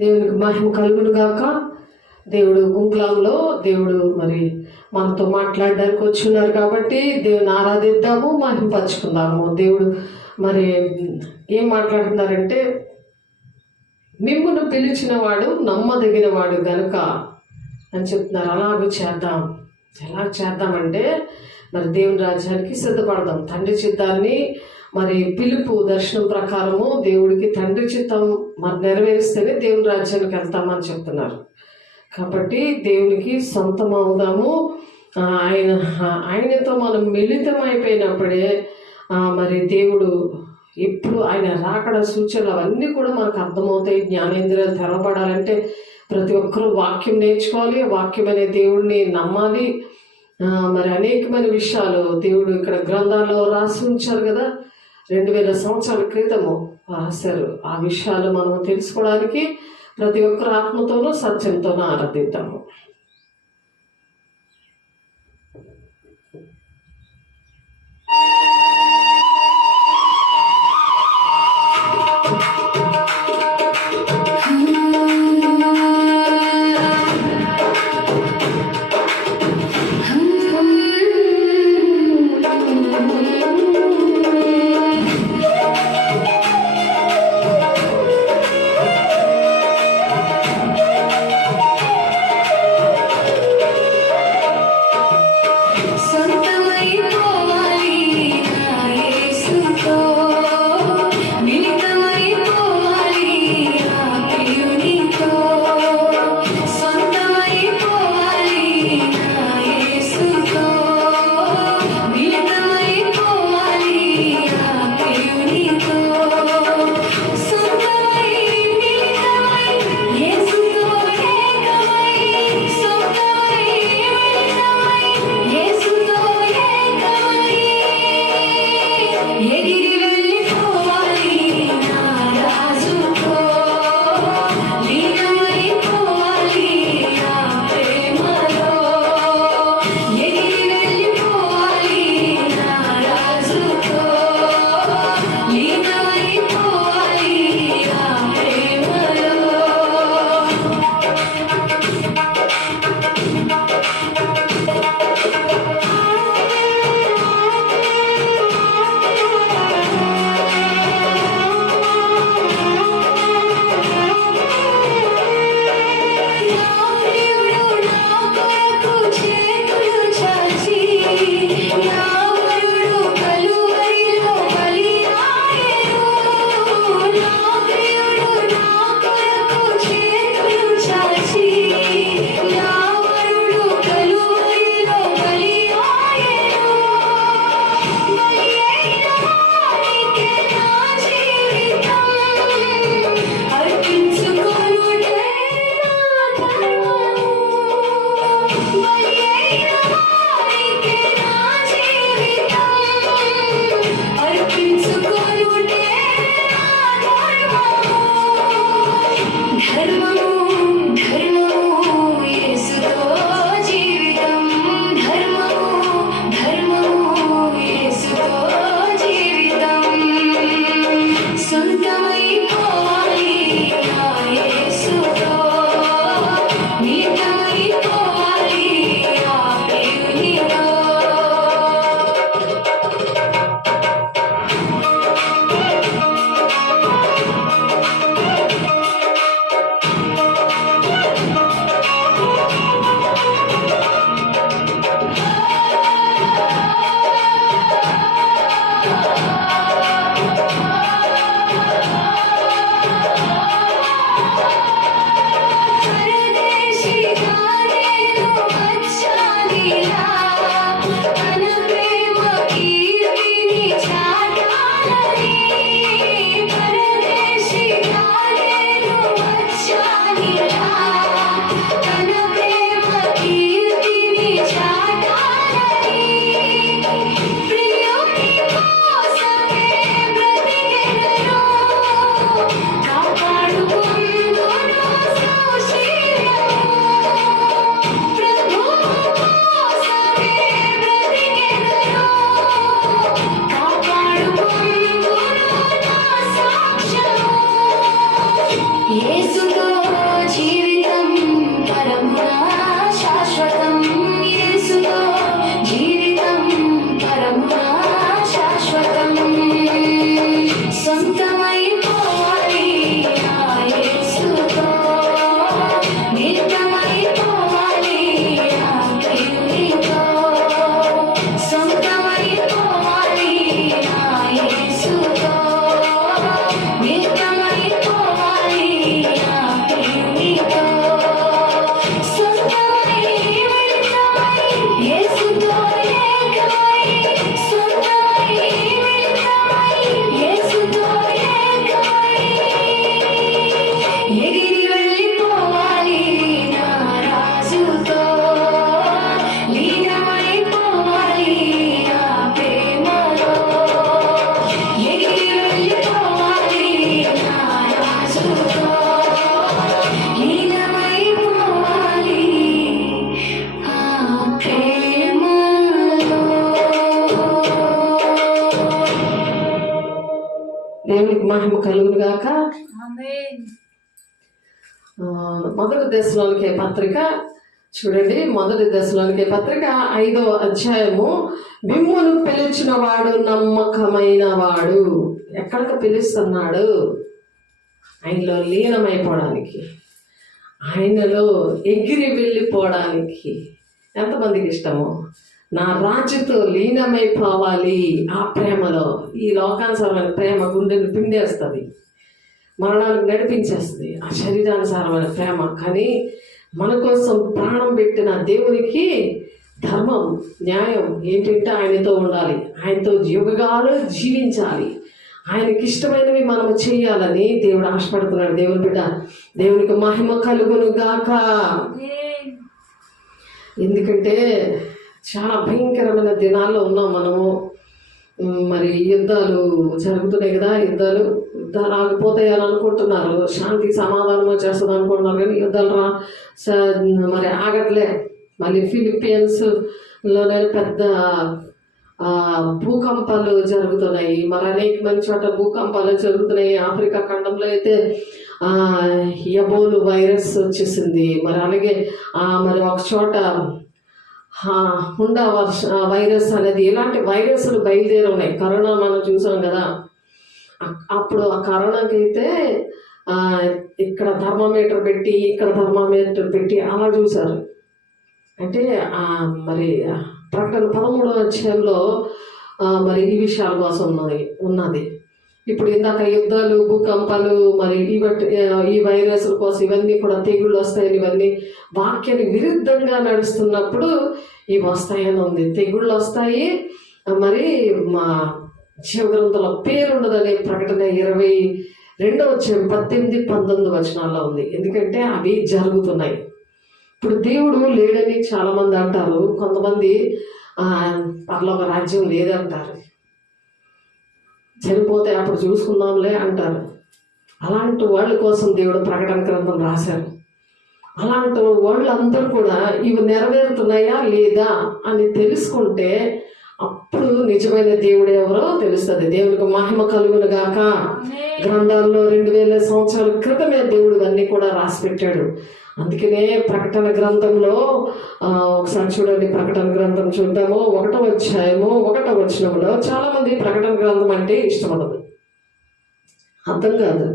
దేవునికి మహిమ కలుగును గాక. దేవుడు గుంకులంలో దేవుడు మరి మనతో మాట్లాడడానికి వచ్చున్నారు కాబట్టి దేవుని ఆరాధిద్దాము, మహిమపరుచుకుందాము. దేవుడు మరి ఏం మాట్లాడుతున్నారంటే, మిమ్మును పిలిచిన వాడు నమ్మదగిన వాడు గనుక అని చెప్తున్నారు. అలాగూ చేద్దాం. ఎలా చేద్దామంటే మరి దేవుని రాజ్యానికి సిద్ధపడదాం. తండ్రి చిత్తాన్ని మరి పిలుపు దర్శనం ప్రకారము దేవుడికి తండ్రి చిత్తం మరి నెరవేరిస్తేనే దేవుని రాజ్యానికి వెళ్తామని చెప్తున్నారు. కాబట్టి దేవునికి సొంతం అవుదాము. ఆయనతో మనం మిళితం అయిపోయినప్పుడే మరి దేవుడు ఎప్పుడు ఆయన రాకడ సూచనలు అవన్నీ కూడా మనకు అర్థమవుతాయి. జ్ఞానేంద్రియాలు తెరవబడాలంటే ప్రతి ఒక్కరూ వాక్యం నేర్చుకోవాలి, వాక్యం అనే దేవుడిని నమ్మాలి. మరి అనేకమైన విషయాలు దేవుడు ఇక్కడ గ్రంథాల్లో రాసి ఉంచారు కదా, 2000 సంవత్సరాల క్రితము రాశారు. ఆ విషయాలు మనం తెలుసుకోవడానికి ప్రతి ఒక్కరు ఆత్మతోనూ సత్యంతోనూ ఆరాధిద్దాము. జీవితం పరముగా శాశ్వతం యేసుతో జీవితం పరముగా శాశ్వతం సొంతమైపోవాలి నా యేసుతో మిళితమైపోవాలి నా ప్రియునితో సొంతమైపోవాలి నా యేసుతో మిళితమైపోవాలి నా ప్రియునితో సొంతమై మిళితమై యేసుతో ఏకమై సొంతమై మిళితమై యేసుతో ఏకమై ఎగిరి వెళ్ళిపోవాలి నా రాజుతో లీనమైపోవాలి నా ప్రేమలో ఎగిరి వెళ్ళిపోవాలి నా రాజుతో లీనమైపోవాలి ఆ ప్రేమలో. దేవునికి మహిమ కలుగును గాక. ఆమేన్. మొదటి దశలోనికే పత్రిక చూడండి. మొదటి దశలోనికే పత్రిక 5వ అధ్యాయము. మిమ్మును పిలిచిన వాడు నమ్మకమైన వాడు. ఎక్కడికి పిలుస్తున్నాడు? ఆయనలో లీనమైపోవడానికి, ఆయనలో ఎగిరి వెళ్ళిపోవడానికి. ఎంతమందికి ఇష్టము? నా రాజుతో లీనమైపోవాలి. ఆ ప్రేమలో ఈ లోకానుసారమైన ప్రేమ గుండెని పిండేస్తుంది, మరణానికి నడిపించేస్తుంది. ఆ శరీరానుసారమైన ప్రేమ. కానీ మన కోసం ప్రాణం పెట్టిన దేవునికి ధర్మం, న్యాయం ఏంటంటే ఆయనతో ఉండాలి, ఆయనతో యుగగాలు జీవించాలి, ఆయనకి ఇష్టమైనవి మనము చేయాలని దేవుడు ఆశపడుతున్నాడు. దేవుని బిడ్డ, దేవునికి మహిమ కలుగును గాక. ఆమేన్. ఎందుకంటే చాలా భయంకరమైన దినాల్లో ఉన్నాం మనము. మరి యుద్ధాలు జరుగుతున్నాయి కదా. యుద్ధాలు ఆగిపోతాయి అని అనుకుంటున్నారు, శాంతి సమాధానం వచ్చేస్తుంది అనుకుంటున్నారు. కానీ యుద్ధాలు మరి ఆగట్లే. మళ్ళీ ఫిలిప్పీన్స్లోనే పెద్ద భూకంపాలు జరుగుతున్నాయి. మరి అనేక మంది చోట భూకంపాలు జరుగుతున్నాయి. ఆఫ్రికా ఖండంలో అయితే ఎబోలు వైరస్ వచ్చేసింది. మరి అలాగే మరి ఒక చోట హుండా వైరస్ అనేది, ఇలాంటి వైరస్లు బయలుదేరి ఉన్నాయి. కరోనా మనం చూసాం కదా. అప్పుడు ఆ కరోనాకి అయితే ఇక్కడ థర్మామీటర్ పెట్టి, ఇక్కడ థర్మామీటర్ పెట్టి అలా చూశారు. అంటే మరి ప్రకటన 13వ అధ్యాయంలో మరి ఈ విషయాల కోసం ఉన్నది. ఇప్పుడు ఇందాక యుద్ధాలు, భూకంపాలు, మరి ఈ వైరస్ల కోసం ఇవన్నీ కూడా తెగుళ్ళు వస్తాయని, ఇవన్నీ వాక్యానికి విరుద్ధంగా నడుస్తున్నప్పుడు ఇవి వస్తాయని ఉంది. తెగుళ్ళు వస్తాయి. మరి మా జీవగ్రంథంలో పేరు ఉండదనే ప్రకటన 22వ అధ్యాయం 18-19 వచనాల్లో ఉంది. ఎందుకంటే అవి జరుగుతున్నాయి. ఇప్పుడు దేవుడు లేడని చాలా మంది అంటారు. కొంతమంది పరలోక రాజ్యం లేదంటారు. చనిపోతే అప్పుడు చూసుకుందాంలే అంటారు. అలాంటి వాళ్ళ కోసం దేవుడు ప్రకటన గ్రంథం రాశారు. అలాంటి వాళ్ళందరూ కూడా ఇవి నెరవేరుతున్నాయా లేదా అని తెలుసుకుంటే అప్పుడు నిజమైన దేవుడు ఎవరో తెలుస్తుంది. దేవునికి మహిమ కలుగును గాక. గ్రంథాల్లో 2000 సంవత్సరాల క్రితమే దేవుడు అన్నీ కూడా రాసి పెట్టాడు. అందుకనే ప్రకటన గ్రంథంలో ఒకసారి చూడండి. ప్రకటన గ్రంథం చూద్దాము. 1వ అధ్యాయము 1వ వచనంలో చాలా మంది ప్రకటన గ్రంథం అంటే ఇష్టం ఉండదు, అర్థం కాదు.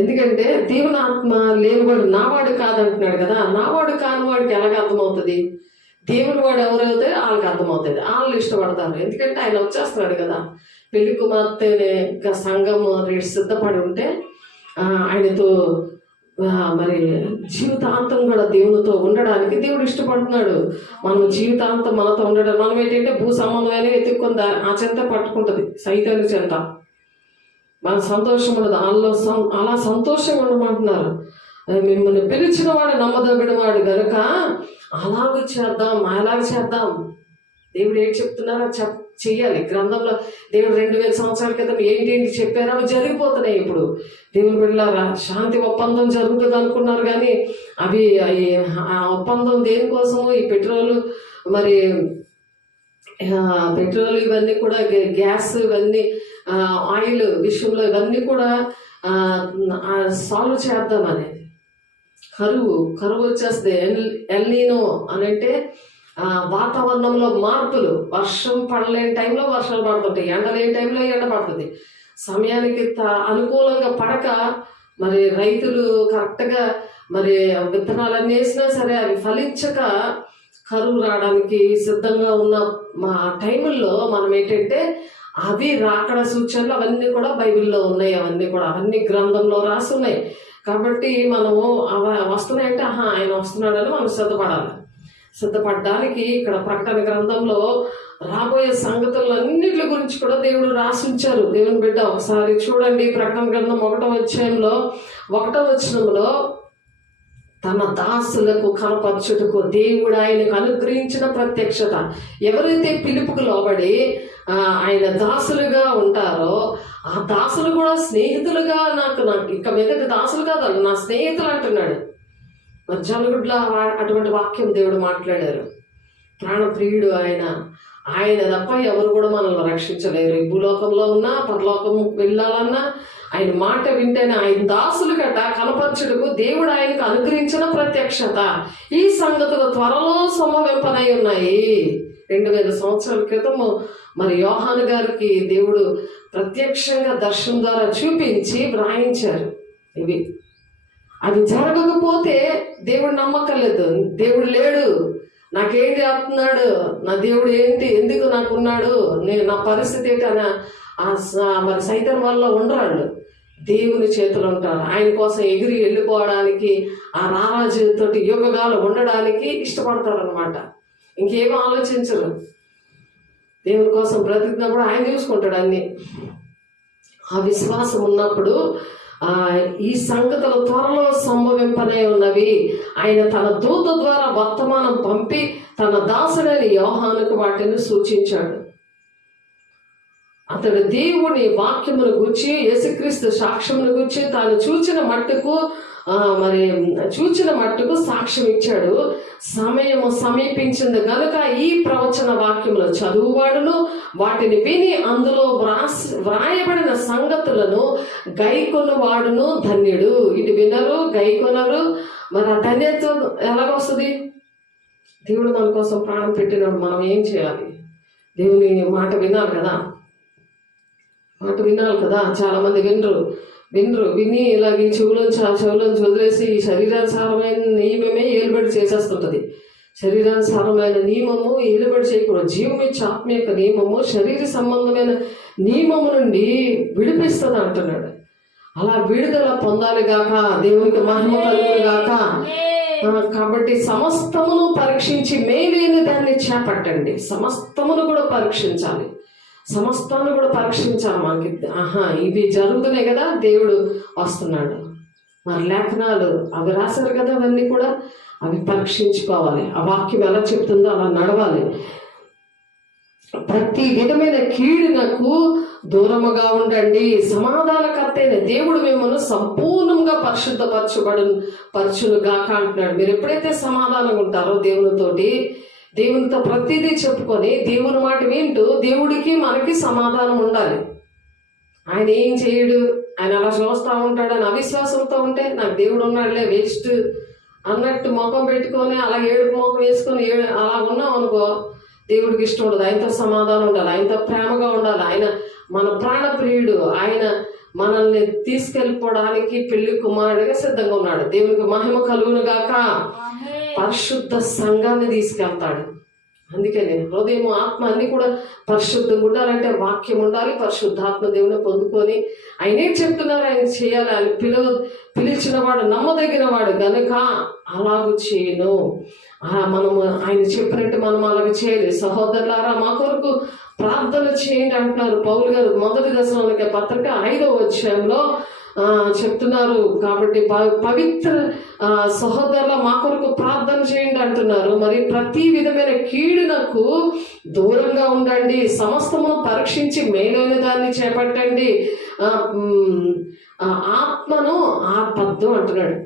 ఎందుకంటే దేవుని ఆత్మ లేనివాడు నావాడు కాదంటున్నాడు కదా. నావాడు కాని వాడికి ఎలాగ అర్థమవుతుంది? దేవుని వాడు ఎవరైతే వాళ్ళకి అర్థమవుతుంది, వాళ్ళు ఇష్టపడతారు. ఎందుకంటే ఆయన వచ్చేస్తున్నాడు కదా. పెళ్లి కుమార్తెనే సంఘం సిద్ధపడి ఉంటే ఆయనతో మరి జీవితాంతం కూడా దేవునితో ఉండడానికి దేవుడు ఇష్టపడుతున్నాడు. మనం జీవితాంతం మనతో ఉండడం, మనం ఏంటంటే భూ సంబంధమైన వెతుక్కొని ఆ చెంత పట్టుకుంటుంది, సైతాన్ని చెంత. మన సంతోషం ఉండదు. అలా సంతోషంగా ఉండమంటున్నారు. మిమ్మల్ని పిలిచిన వాడు నమ్మదగిన వాడు గనుక అలాగే చేద్దాం. దేవుడు ఏం చెప్తున్నారో చెయ్యాలి. గ్రంథంలో దేవుడు 2000 సంవత్సరాల క్రితం ఏంటి చెప్పారో అవి జరిగిపోతున్నాయి. ఇప్పుడు దేవుని బిడ్డలారా, శాంతి ఒప్పందం జరుగుతుంది అనుకున్నారు, కానీ అవి ఆ ఒప్పందం దేనికోసము? ఈ పెట్రోలు ఇవన్నీ కూడా, గ్యాస్ ఇవన్నీ, ఆయిల్ విషయంలో ఇవన్నీ కూడా సాల్వ్ చేద్దామనేది. కరువు వచ్చేస్తుంది. ఎల్నీనో అని అంటే వాతావరణంలో మార్పులు. వర్షం పడలేని టైంలో వర్షాలు పడుతుంటాయి, ఎండ లేని టైంలో ఎండ పడుతుంది. సమయానికి అనుకూలంగా పడక మరి రైతులు కరెక్ట్గా మరి విత్తనాలన్నీ వేసినా సరే అవి ఫలించక కరువు రావడానికి సిద్ధంగా ఉన్న మా టైముల్లో మనం ఏంటంటే అవి రాకడ సూచనలు అవన్నీ కూడా బైబిల్లో ఉన్నాయి. అవన్నీ గ్రంథంలో రాసి ఉన్నాయి. కాబట్టి మనము అవి వస్తున్నాయంటే ఆయన వస్తున్నాడని మనం సిద్ధపడాలి. సిద్ధపడడానికి ఇక్కడ ప్రకటన గ్రంథంలో రాబోయే సంగతులన్నిటి గురించి కూడా దేవుడు రాసి ఉంచారు. దేవుని బిడ్డ ఒకసారి చూడండి, ప్రకటన గ్రంథం 1వ వచనంలో తన దాసులకు కనపరచుటకు దేవుడు ఆయనకు అనుగ్రహించిన ప్రత్యక్షత. ఎవరైతే పిలుపుకు లోబడి ఆయన దాసులుగా ఉంటారో ఆ దాసులు కూడా స్నేహితులుగా నాకు ఇక మీదటి దాసులు కాదు, నా స్నేహితులు అంటున్నాడు. మరి జలగుడ్ల అటువంటి వాక్యం దేవుడు మాట్లాడారు. ప్రాణప్రియుడు ఆయన తప్ప ఎవరు కూడా మనల్ని రక్షించలేరు. ఈ భూలోకంలో ఉన్నా పరలోకం వెళ్ళాలన్నా ఆయన మాట వింటేనే ఆయన దాసులు గట కనపరచుటకు దేవుడు ఆయనకు అనుగ్రహించిన ప్రత్యక్షత. ఈ సంగతులు త్వరలో సంభవింపనై ఉన్నాయి. 2000 సంవత్సరాల క్రితం మరి యోహాను గారికి దేవుడు ప్రత్యక్షంగా దర్శనం ద్వారా చూపించి వ్రాయించారు. అవి జరగకపోతే దేవుడు నమ్మకలేదు. దేవుడు లేడు, నాకేంటి అవుతున్నాడు, నా దేవుడు ఏంటి, ఎందుకు నాకున్నాడు, నా పరిస్థితి ఏంటి అని మరి సైతం వల్ల ఉండరాళ్ళు. దేవుని చేతులు ఉంటారు. ఆయన కోసం ఎగిరి వెళ్ళిపోవడానికి, ఆ రారాజుతోటి యుగగాలు ఉండడానికి ఇష్టపడతారు అనమాట. ఇంకేమీ ఆలోచించరు. దేవుని కోసం బ్రతికినప్పుడు ఆయన చూసుకుంటాడు అన్ని. ఆ విశ్వాసం ఉన్నప్పుడు ఈ సంగతులు త్వరలో సంభవింపనే ఉన్నవి. ఆయన తన దూత ద్వారా వర్తమానం పంపి తన దాసుడైన యోహానుకు వాటిని సూచించాడు. అతడు దేవుని వాక్యమును గురించి, యేసుక్రీస్తు సాక్ష్యమును గురించి తాను చూచిన మట్టుకు సాక్ష్యం ఇచ్చాడు. సమయము సమీపించింది గనుక ఈ ప్రవచన వాక్యములు చదువువాడును వాటిని విని అందులో వ్రాయబడిన సంగతులను గైకొనువాడును ధన్యుడు. ఇటు వినరు, గైకొనరు. మరి ఆ ధన్యత ఎలాగొస్తుంది? దేవుడు మన కోసం ప్రాణం పెట్టినప్పుడు మనం ఏం చేయాలి? దేవుని మాట వినాలి కదా. చాలా మంది విని ఇలాగ ఈ చెవులను వదిలేసి ఈ శరీరానుసారమైన నియమమే ఏలుబడి చేసేస్తుంటది. శరీరానుసారమైన నియమము ఏలుబడి చేయకూడదు. జీవం ఇచ్చే ఆత్మ యొక్క నియమము శరీర సంబంధమైన నియమము నుండి విడిపిస్తుంది అంటున్నాడు. అలా విడుదల పొందాలి గాక, దేవునికి మహిమ కలుగును గాక. కాబట్టి సమస్తమును పరీక్షించి మేలైన దాన్ని చేపట్టండి. సమస్తమును కూడా పరీక్షించాలి. మనకి ఇవి జరుగుతున్నాయి కదా, దేవుడు వస్తున్నాడు. మరి లేఖనాలు అవి రాశారు కదా, అవన్నీ కూడా అవి పరీక్షించుకోవాలి. ఆ వాక్యం ఎలా చెప్తుందో అలా నడవాలి. ప్రతి విధమైన కీడునకు దూరముగా ఉండండి. సమాధానకర్త అయిన దేవుడు మిమ్మల్ని సంపూర్ణంగా పరచును గాక అంటున్నాడు. మీరు ఎప్పుడైతే సమాధానంగా ఉంటారో దేవునితో ప్రతిదీ చెప్పుకొని దేవుని మాట వింటూ దేవుడికి మనకి సమాధానం ఉండాలి. ఆయన ఏం చేయడు, ఆయన అలా చూస్తూ ఉంటాడని అవిశ్వాసంతో ఉంటే నాకు దేవుడు ఉన్నాడులే వేస్ట్ అన్నట్టు ముఖం పెట్టుకొని అలా ఏడుపు ముఖం వేసుకొని అలా ఉన్నాం అనుకో, దేవుడికి ఇష్టం ఉండదు. ఆయనతో సమాధానం ఉండాలి, ఆయనతో ప్రేమగా ఉండాలి. ఆయన మన ప్రాణప్రియుడు. ఆయన మనల్ని తీసుకెళ్ళిపోవడానికి పెళ్లి కుమారుడిగా సిద్ధంగా ఉన్నాడు. దేవునికి మహిమ కలుగును గాక. పరిశుద్ధ సంఘాన్ని తీసుకెళ్తాడు. అందుకని హృదయం, ఆత్మ అన్ని కూడా పరిశుద్ధంగా ఉండాలంటే వాక్యం ఉండాలి. పరిశుద్ధాత్మ దేవుని పొందుకొని ఆయన ఏం చెప్తున్నారు ఆయన చేయాలి. ఆయన పిలిచిన వాడు నమ్మదగిన వాడు గనుక అలాగూ చేయను. మనము ఆయన చెప్పినట్టు మనం అలాగ చేయాలి. సహోదరులారా, మా కొరకు ప్రార్థన చేయండి అంటున్నారు పౌలు గారు. 1 దశలోనికే పత్రిక 5వ అధ్యాయంలో చెప్తున్నారు. కాబట్టి పవిత్ర సహోదరుల మా కొరకు ప్రార్థన చేయండి అంటున్నారు. మరి ప్రతి విధమైన కీడునకు దూరంగా ఉండండి. సమస్తమును పరీక్షించి మేలైన దాన్ని చేపట్టండి. ఆత్మను ఆర్పద్దు అంటున్నాడు.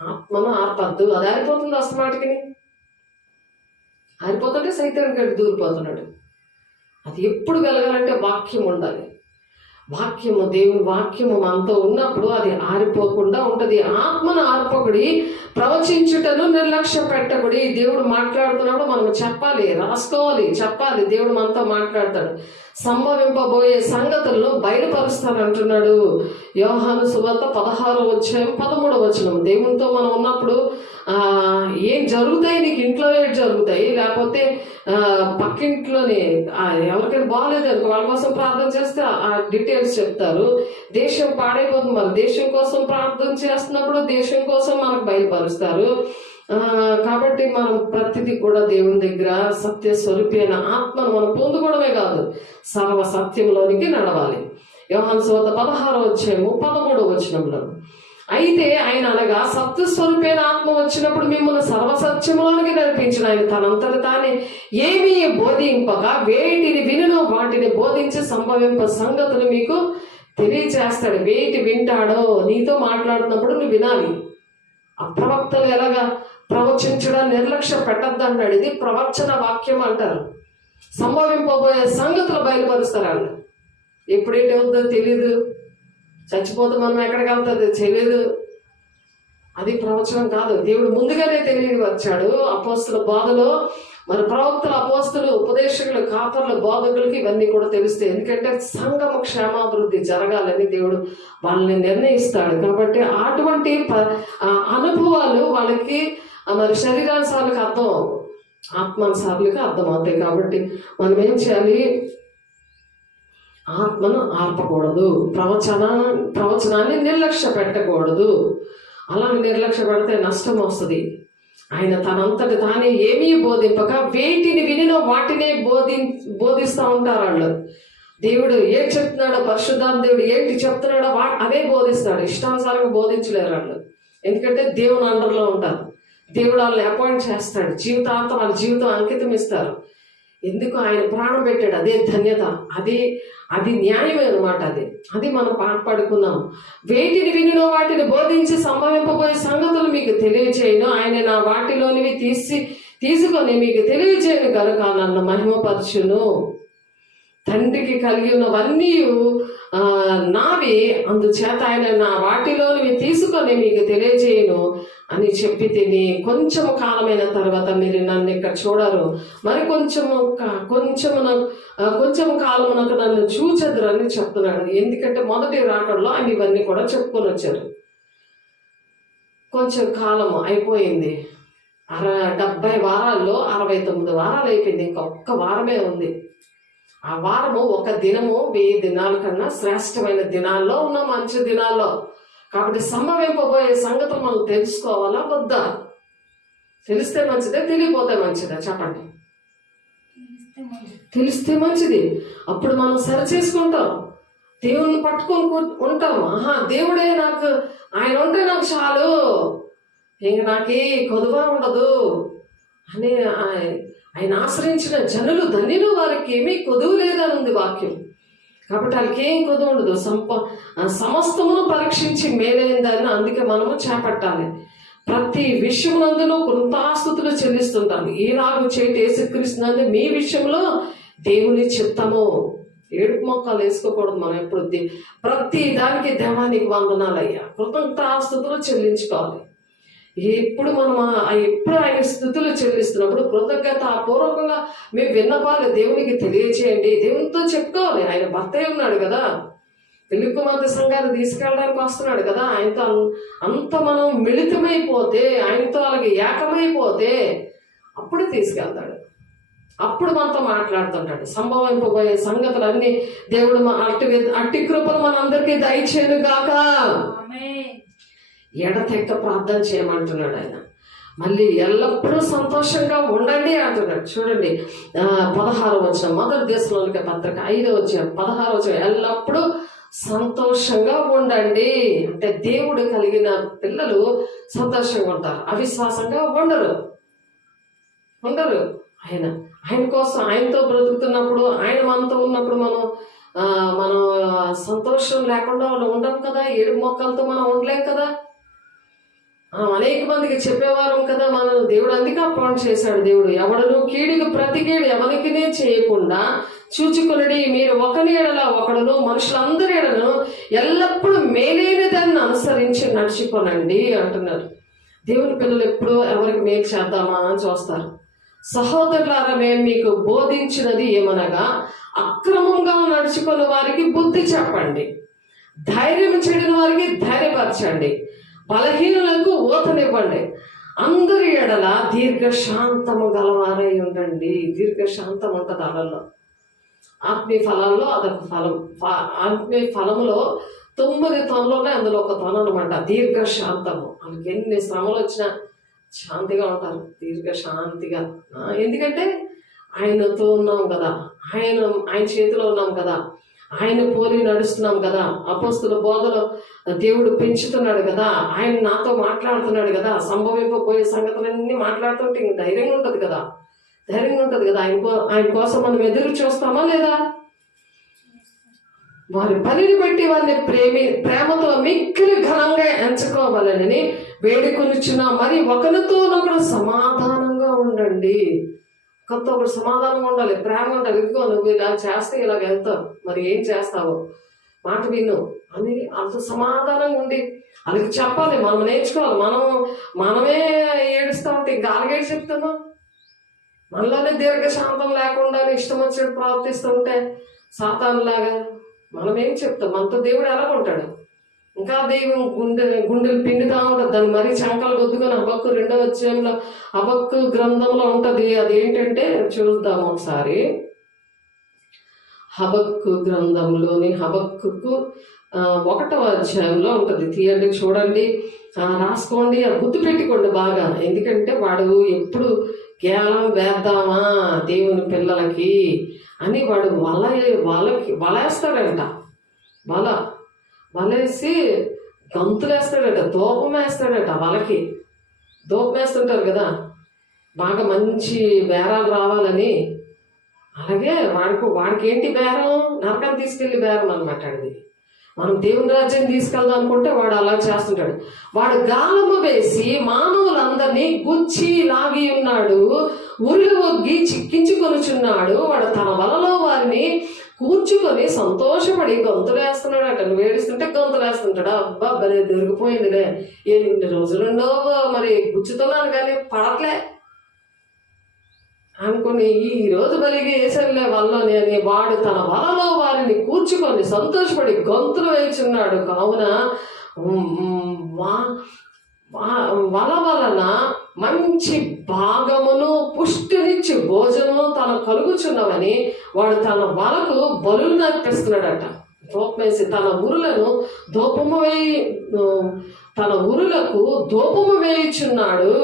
ఆత్మను ఆర్పద్దు. అది ఆరిపోతుంది అస్తమాటికి. ఆరిపోతుంటే సైతానికి దూరిపోతున్నాడు. అది ఎప్పుడు వెలగాలంటే వాక్యం ఉండాలి. వాక్యము, దేవుని వాక్యము మనతో ఉన్నప్పుడు అది ఆరిపోకుండా ఉంటుంది. ఆత్మను ఆర్పకుడి, ప్రవచించుటను నిర్లక్ష్య పెట్టకుడి. దేవుడు మాట్లాడుతున్నప్పుడు మనం చెప్పాలి, రాసుకోవాలి, చెప్పాలి. దేవుడు మనతో మాట్లాడతాడు. సంభవింపబోయే సంగతులను బయలుపరుస్తానంటున్నాడు. యోహాను సువార్త 16:13. దేవునితో మనం ఉన్నప్పుడు ఏం జరుగుతాయి, నీకు ఇంట్లో ఏం జరుగుతాయి, లేకపోతే పక్కింట్లోనే ఎవరికైనా బాగాలేదు అనుకో, వాళ్ళ కోసం ప్రార్థన చేస్తే ఆ డీటెయిల్స్ చెప్తారు. దేశం పాడైపోతుంది, మరి దేశం కోసం ప్రార్థన చేస్తున్నప్పుడు దేశం కోసం మనకు బయలుపరుస్తారు. కాబట్టి మనం ప్రతిదీ కూడా దేవుని దగ్గర సత్య స్వరూపి అయిన ఆత్మను మనం పొందుకోవడమే కాదు, సర్వ సత్యంలోనికి నడవాలి. యోహాను సువార్త 16:13. అయితే ఆయన అనగా సత్యస్వరూపైన ఆత్మ వచ్చినప్పుడు మిమ్మల్ని సర్వసత్యములోనికి నడిపించిన ఆయన తనంతట తానే ఏమీ బోధింపగా వేటిని వినునో వాటిని బోధించి సంభవింప సంగతులు మీకు తెలియచేస్తాడు. వేటి వింటాడో నీతో మాట్లాడుతున్నప్పుడు నువ్వు వినాలి. ఆ ప్రవక్తలు ఎలాగా ప్రవచించడం నిర్లక్ష్య పెట్టద్దు అన్నాడు. ఇది ప్రవచన వాక్యం అంటారు. సంభవింపబోయే సంగతులు బయలుపరుస్తారు వాళ్ళు. ఎప్పుడేంటి అవుతుందో తెలీదు, చచ్చిపోతే మనం ఎక్కడికి వెళ్తుందో తెలియదు. అది ప్రవచనం కాదు. దేవుడు ముందుగానే తెలియవచ్చాడు. అపోస్తుల బోధలో మరి ప్రవక్తలు, అపోస్తులు, ఉపదేశకులు, కాపర్లు, బోధకులకి ఇవన్నీ కూడా తెలుస్తాయి. ఎందుకంటే సంఘము క్షేమాభివృద్ధి జరగాలని దేవుడు వాళ్ళని నిర్ణయిస్తాడు. కాబట్టి అటువంటి అనుభవాలు వాళ్ళకి మరి శరీరానుసార్లకు అర్థం, ఆత్మానుసార్లకు అర్థం అవుతాయి. కాబట్టి మనం ఏం చేయాలి? ఆత్మను ఆర్పకూడదు, ప్రవచనాన్ని నిర్లక్ష్య పెట్టకూడదు. అలాగే నిర్లక్ష్య పెడితే నష్టం వస్తుంది. ఆయన తనంతటి తానే ఏమీ బోధింపక వేటిని వినినో వాటినే బోధిస్తూ ఉంటారు వాళ్ళు. దేవుడు ఏం చెప్తున్నాడో, పరిశుద్ధాత్మ దేవుడు ఏంటి చెప్తున్నాడో అవే బోధిస్తాడు. ఇష్టానుసారంగా బోధించలేరు వాళ్ళు. ఎందుకంటే దేవుని అండర్లో ఉంటారు. దేవుడు వాళ్ళని అపాయింట్ చేస్తాడు. జీవితాంతం వాళ్ళ జీవితం అంకితం ఇస్తారు. ఎందుకు? ఆయన ప్రాణం పెట్టాడు. అదే ధన్యత, అది న్యాయమే అనమాట. అది మనం పాడుకుందాం. వేటిని వినినో వాటిని బోధించి సంభవింపబోయే సంగతులు మీకు తెలియజేయను. ఆయన నా వాటిలోనివి తీసుకొని మీకు తెలియజేయను కనుక నన్ను మహిమపరచును. తండ్రికి కలిగి ఉన్నవన్నీ నావి, అందుచేత ఆయన నా వాటిలోనివి తీసుకొని మీకు తెలియజేయను అని చెప్పి తిని కొంచెము కాలమైన తర్వాత మీరు నన్ను ఇక్కడ చూడరు, మరి కొంచెం కాలమునకు నన్ను చూచెదరు అని చెప్తున్నాడు. ఎందుకంటే మొదటి రాకడలో ఆయన ఇవన్నీ కూడా చెప్పుకొని వచ్చారు. కొంచెం కాలం అయిపోయింది. 70 వారాల్లో 69 వారాలు అయిపోయింది. ఇంకొక వారమే ఉంది. ఆ వారము ఒక దినము 1000 దినాల కన్నా శ్రేష్టమైన దినాల్లో ఉన్న మంచి దినాల్లో. కాబట్టి సంభవింపబోయే సంగతులు మనం తెలుసుకోవాలా వద్దా? తెలిస్తే మంచిదే, తెలియపోతే మంచిదా? చెప్పండి. తెలిస్తే మంచిది. అప్పుడు మనం సరి చేసుకుంటాం, దేవుణ్ణి పట్టుకొని ఉంటాం. దేవుడే నాకు, ఆయన ఉంటే నాకు చాలు, ఇంక నాకే కొదువా ఉండదు అని ఆయన ఆశ్రయించిన జనులు ధన్యులు, వారికి ఏమీ కొదువు లేదని ఉంది వాక్యం. కాబట్టి వాళ్ళకి ఏం కొదువు ఉండదు. సమస్తమును పరీక్షించి మేలైందని అందుకే మనము చేపట్టాలి. ప్రతి విషయమునందును కృతాస్తుతులు చెల్లిస్తుంటాను. ఈలాగు చేయటి యేసుక్రీస్తునందు మీ విషయంలో దేవుని చిత్తము. ఏడుపు మొక్కలు వేసుకోకూడదు మనం ఎప్పుడు. ప్రతి దానికి దేవానికి వందనాలయ్యా, కృతజ్ఞతాస్తుతులు చెల్లించుకోవాలి. ఎప్పుడు ఆయన స్థుతులు చెల్లిస్తున్నప్పుడు కృతజ్ఞత పూర్వకంగా మీ విన్నపాలు దేవునికి తెలియచేయండి, దేవునితో చెప్పుకోవాలి. ఆయన భర్త ఉన్నాడు కదా, పెళ్లి కుమార్తె సంఘాన్ని తీసుకెళ్ళడానికి వస్తున్నాడు కదా. ఆయనతో అంత మనం మిళితమైపోతే, ఆయనతో అలాగే ఏకమైపోతే అప్పుడు తీసుకెళ్తాడు. అప్పుడు మనతో మాట్లాడుతుంటాడు. సంభవింపబోయే సంగతులన్నీ దేవుడు అట్టి కృపలు మనందరికీ దయచేయను గాక. ఎడతెక్క ప్రార్థన చేయమంటున్నాడు ఆయన. మళ్ళీ ఎల్లప్పుడూ సంతోషంగా ఉండండి అంటున్నాడు. చూడండి 16వ వచనం, మొదటి దశలోనికే పత్రిక 5వ వచనం 16వ వచనం, ఎల్లప్పుడూ సంతోషంగా ఉండండి. అంటే దేవుడు కలిగిన పిల్లలు సంతోషంగా ఉంటారు, అవిశ్వాసంగా ఉండరు. ఆయన కోసం, ఆయనతో బ్రతుకుతున్నప్పుడు, ఆయన మనతో ఉన్నప్పుడు మనం సంతోషం లేకుండా ఉండం కదా. ఏడు మొక్కలతో మనం ఉండలేం కదా. అనేక మందికి చెప్పేవారం కదా. దేవుడు అందుకే అపాయింట్ చేశాడు. దేవుడు ఎవడను కీడుకు ప్రతి కీడు ఎవరికినే చేయకుండా చూచుకొనుడి, మీరు ఒకని ఎడల ఒకడును మనుషులందరి ఎడలను ఎల్లప్పుడూ మేలైన దాన్ని అనుసరించి నడుచుకోనండి అంటున్నారు. దేవుని పిల్లలు ఎప్పుడూ ఎవరికి మేలు చేద్దామా అని చూస్తారు. సహోదరులారా, మేము మీకు బోధించినది ఏమనగా అక్రమంగా నడుచుకున్న వారికి బుద్ధి చెప్పండి, ధైర్యం చెడిన వారికి ధైర్యపరచండి, బలహీనులకు ఊతనివ్వండి, అందరి ఎడల దీర్ఘశాంతము గలవారై ఉండండి. దీర్ఘశాంతం ఉంటుంది వాళ్ళలో. ఆత్మీయ ఫలాల్లో అదొక ఫలం. ఆత్మీయ ఫలములో 9 తొనలోనే అందులో ఒక తొన అనమాట, దీర్ఘశాంతము. వాళ్ళకి ఎన్ని శ్రమలు వచ్చినా శాంతిగా ఉంటారు, దీర్ఘశాంతిగా. ఎందుకంటే ఆయనతో ఉన్నాం కదా, ఆయన చేతిలో ఉన్నాం కదా, ఆయన పోలి నడుస్తున్నాం కదా, అపోస్తుల బోధలో దేవుడు పెంచుతున్నాడు కదా, ఆయన నాతో మాట్లాడుతున్నాడు కదా, సంభవింపబోయే సంగతులన్నీ మాట్లాడుతుంటే ఇంక ధైర్యంగా ఉంటుంది కదా, ఆయన కోసం మనం ఎదురు చూస్తామా లేదా? వారి పనిని బట్టి వారిని ప్రేమతో మిక్కిలి ఘనంగా ఎంచుకోవాలని వేడుకొనిచున్నా, మరి ఒకరితోనొకరు సమాధానంగా ఉండండి. ఒకరితో ఒకరు సమాధానంగా ఉండాలి, ప్రేమ ఉండాలి. ఇదిగో నువ్వు ఇలా చేస్తే ఇలాగ వెళ్తావు, మరి ఏం చేస్తావు, మాట విను అని అంత సమాధానంగా ఉండి వాళ్ళకి చెప్పాలి. మనం నేర్చుకోవాలి. మనమే ఏడుస్తూ ఉంటే ఇంకా అలాగే చెప్తున్నాం. మనలోనే దీర్ఘశాంతం లేకుండా ఇష్టం వచ్చినట్టు ప్రవర్తిస్తుంటే సాతానులాగా మనం ఏం చెప్తాం? మనతో దేవుడు ఎలాగుంటాడు? ఇంకా దైవం గుండెలు పిండుతా ఉంటుంది. దాన్ని మరీ చంకలు గొద్దుకొని హబక్కు 2వ అధ్యాయంలో హబక్కు గ్రంథంలో ఉంటుంది. అది ఏంటంటే చూద్దాం ఒకసారి. హబక్కు గ్రంథంలోని హబక్కుకు 1వ అధ్యాయంలో ఉంటుంది. తీయండి, చూడండి, రాసుకోండి, గుర్తు పెట్టుకోండి బాగా. ఎందుకంటే వాడు ఎప్పుడు కేవలం వేద్దామా దేవుని పిల్లలకి అని వాడు వలేస్తాడంట. వలేసి గంతులేస్తాడట, ధూపం వేస్తాడట. వలకి ధూపం వేస్తుంటారు కదా, బాగా మంచి బేరాలు రావాలని. అలాగే వాడికి ఏంటి బేరం? నరకం తీసుకెళ్ళి బేరం అనమాట. అది మనం దేవుని రాజ్యం తీసుకెళ్దాం అనుకుంటే వాడు అలా చేస్తుంటాడు. వాడు గాలము వేసి మానవులందరినీ గుచ్చి లాగి ఉన్నాడు, ఉరులు ఒగ్గి చిక్కించుకొనుచున్నాడు. వాడు తన వలలో వారిని కూర్చుకొని సంతోషపడి గొంతులు వేస్తున్నాడట. నువ్వు ఏడుస్తుంటే గొంతులు వేస్తుంటాడు. అబ్బా భలే దొరికిపోయిందిలే, ఎన్ని రోజులుండో మరి గుచ్చుతున్నాను కానీ పడట్లే అనుకుని ఈ రోజు బలిగి వేసలే వల్లని అని వాడు తన వలలో వారిని కూర్చుకొని సంతోషపడి గొంతులు వేయుచున్నాడు. కావున వల వలన మంచి భాగమును పుష్టినిచ్చి భోజనము తన కలుగుచున్నవని వాడు తన వలకు బలులు నర్పిస్తున్నాడట. ధూపమేసి తన ఉరులకు ధూపము వేయుచున్నాడు.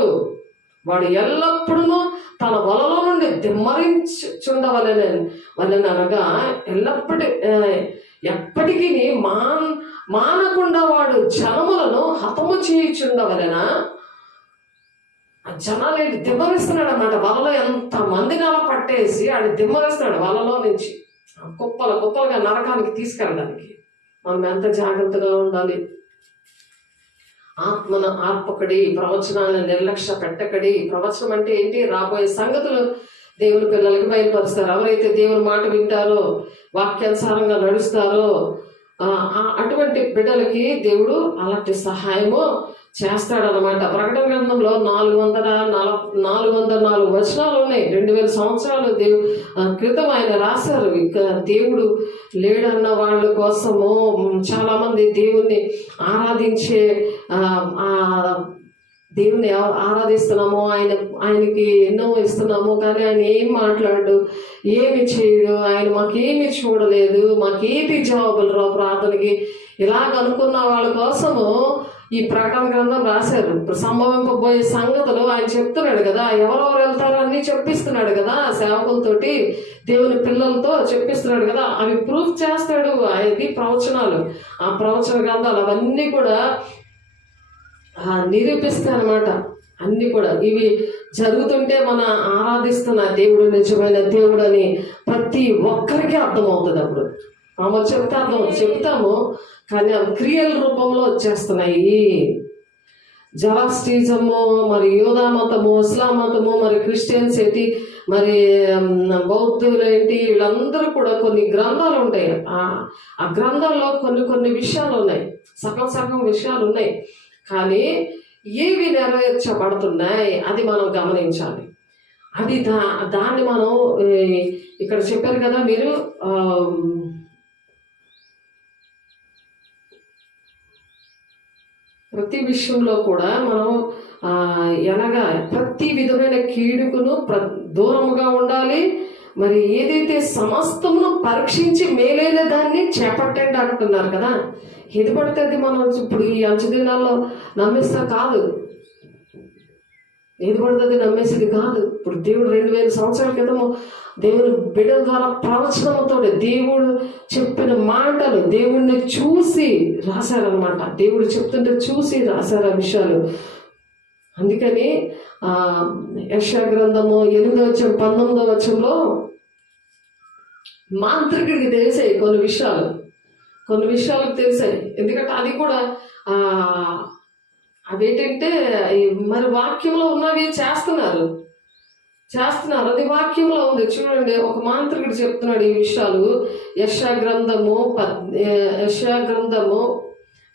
వాడు ఎల్లప్పుడూ తన వలలో నుండి దిమ్మరించుండవలెనగా ఎప్పటికీ మానకుండా వాడు జనములను హతము చేయుచుండవలెన. ఆ జనాలు ఏంటి దిమ్మరిస్తున్నాడు అన్నమాట. వలలో ఎంత మందిని అలా పట్టేసి ఆడు దిమ్మరిస్తున్నాడు వలలో నుంచి కుప్పలుగా నరకానికి తీసుకెళ్ళడానికి. మనం ఎంత జాగ్రత్తగా ఉండాలి. ఆత్మను ఆర్పకడి, ప్రవచనాలను నిర్లక్ష్య పెట్టకడి. ప్రవచనం అంటే ఏంటి? రాబోయే సంగతులు దేవుని పిల్లలకి బయలుపరుస్తారు. ఎవరైతే దేవుని మాట వింటారో, వాక్యానుసారంగా నడుస్తారో అటువంటి బిడ్డలకి దేవుడు అలాంటి సహాయము చేస్తాడనమాట. ప్రకటన గ్రంథంలో 404 వచనాలు ఉన్నాయి. 2000 సంవత్సరాలు క్రితం ఆయన రాశారు. ఇక దేవుడు లేడన్న వాళ్ళ కోసము చాలా మంది దేవుణ్ణి ఆరాధించే దేవుణ్ణి ఆరాధిస్తున్నాము, ఆయనకి ఎన్నో ఇస్తున్నాము, కానీ ఆయన ఏం మాట్లాడు, ఏమి చేయడు, ఆయన మాకేమి చూడలేదు, మాకేటి జవాబులు రావు ప్రార్థనకి, ఇలాగ అనుకున్న వాళ్ళ కోసము ఈ ప్రకటన గ్రంథం రాశారు. సంభవింపబోయే సంగతులు ఆయన చెప్తున్నాడు కదా, ఎవరెవరు వెళ్తారో అన్ని చెప్పిస్తున్నాడు కదా, సేవకులతోటి దేవుని పిల్లలతో చెప్పిస్తున్నాడు కదా, అవి ప్రూఫ్ చేస్తాడు. అది ప్రవచనాలు, ఆ ప్రవచన గ్రంథాలు అవన్నీ కూడా నిరూపిస్తాయి అన్నమాట. అన్ని కూడా ఇవి జరుగుతుంటే మన ఆరాధిస్తున్న దేవుడు నిజమైన దేవుడు అని ప్రతి ఒక్కరికి అర్థమవుతుంది. అప్పుడు మామూలు చెప్తాము, కానీ అవి క్రియల రూపంలో వచ్చేస్తున్నాయి. జరాస్ట్రిజము, మరి యోధా మతము, ఇస్లాం మతము, మరి క్రిస్టియన్స్ ఏంటి, మరి బౌద్ధులు ఏంటి, వీళ్ళందరూ కూడా కొన్ని గ్రంథాలు ఉంటాయి. ఆ గ్రంథాల్లో కొన్ని విషయాలు ఉన్నాయి, సగం విషయాలు ఉన్నాయి. కానీ ఏవి నెరవేర్చబడుతున్నాయి అది మనం గమనించాలి. అది దాన్ని మనం ఇక్కడ చెప్పారు కదా మీరు, ప్రతి విషయంలో కూడా మనం ఎలాగా ప్రతి విధమైన కీడుకును దూరముగా ఉండాలి. మరి ఏదైతే సమస్తమును పరీక్షించి మేలైన దాన్ని చేపట్టండి అంటున్నారు కదా. ఏది పడితే అది మనం ఇప్పుడు ఈ అంచు దినాల్లో నమ్మేస్తా కాదు, ఏది పడుతుంది నమ్మేసేది కాదు. ఇప్పుడు దేవుడు 2000 సంవత్సరాల క్రితము దేవుని బిడ్డల ద్వారా ప్రవచనంతో దేవుడు చెప్పిన మాటలు దేవుడిని చూసి రాశారనమాట. దేవుడు చెప్తుంటే చూసి రాశారు ఆ విషయాలు. అందుకని యెషయా గ్రంథము 8వ అధ్యాయం 19వ వచనంలో మాంత్రికుడికి తెలిసాయి కొన్ని విషయాలకు తెలిసాయి. ఎందుకంటే అది కూడా అవేంటంటే మరి వాక్యంలో ఉన్నవి చేస్తున్నారు. అది వాక్యంలో ఉంది. చూడండి, ఒక మాంత్రికుడు చెప్తున్నాడు ఈ విషయాలు. యెషయా గ్రంథము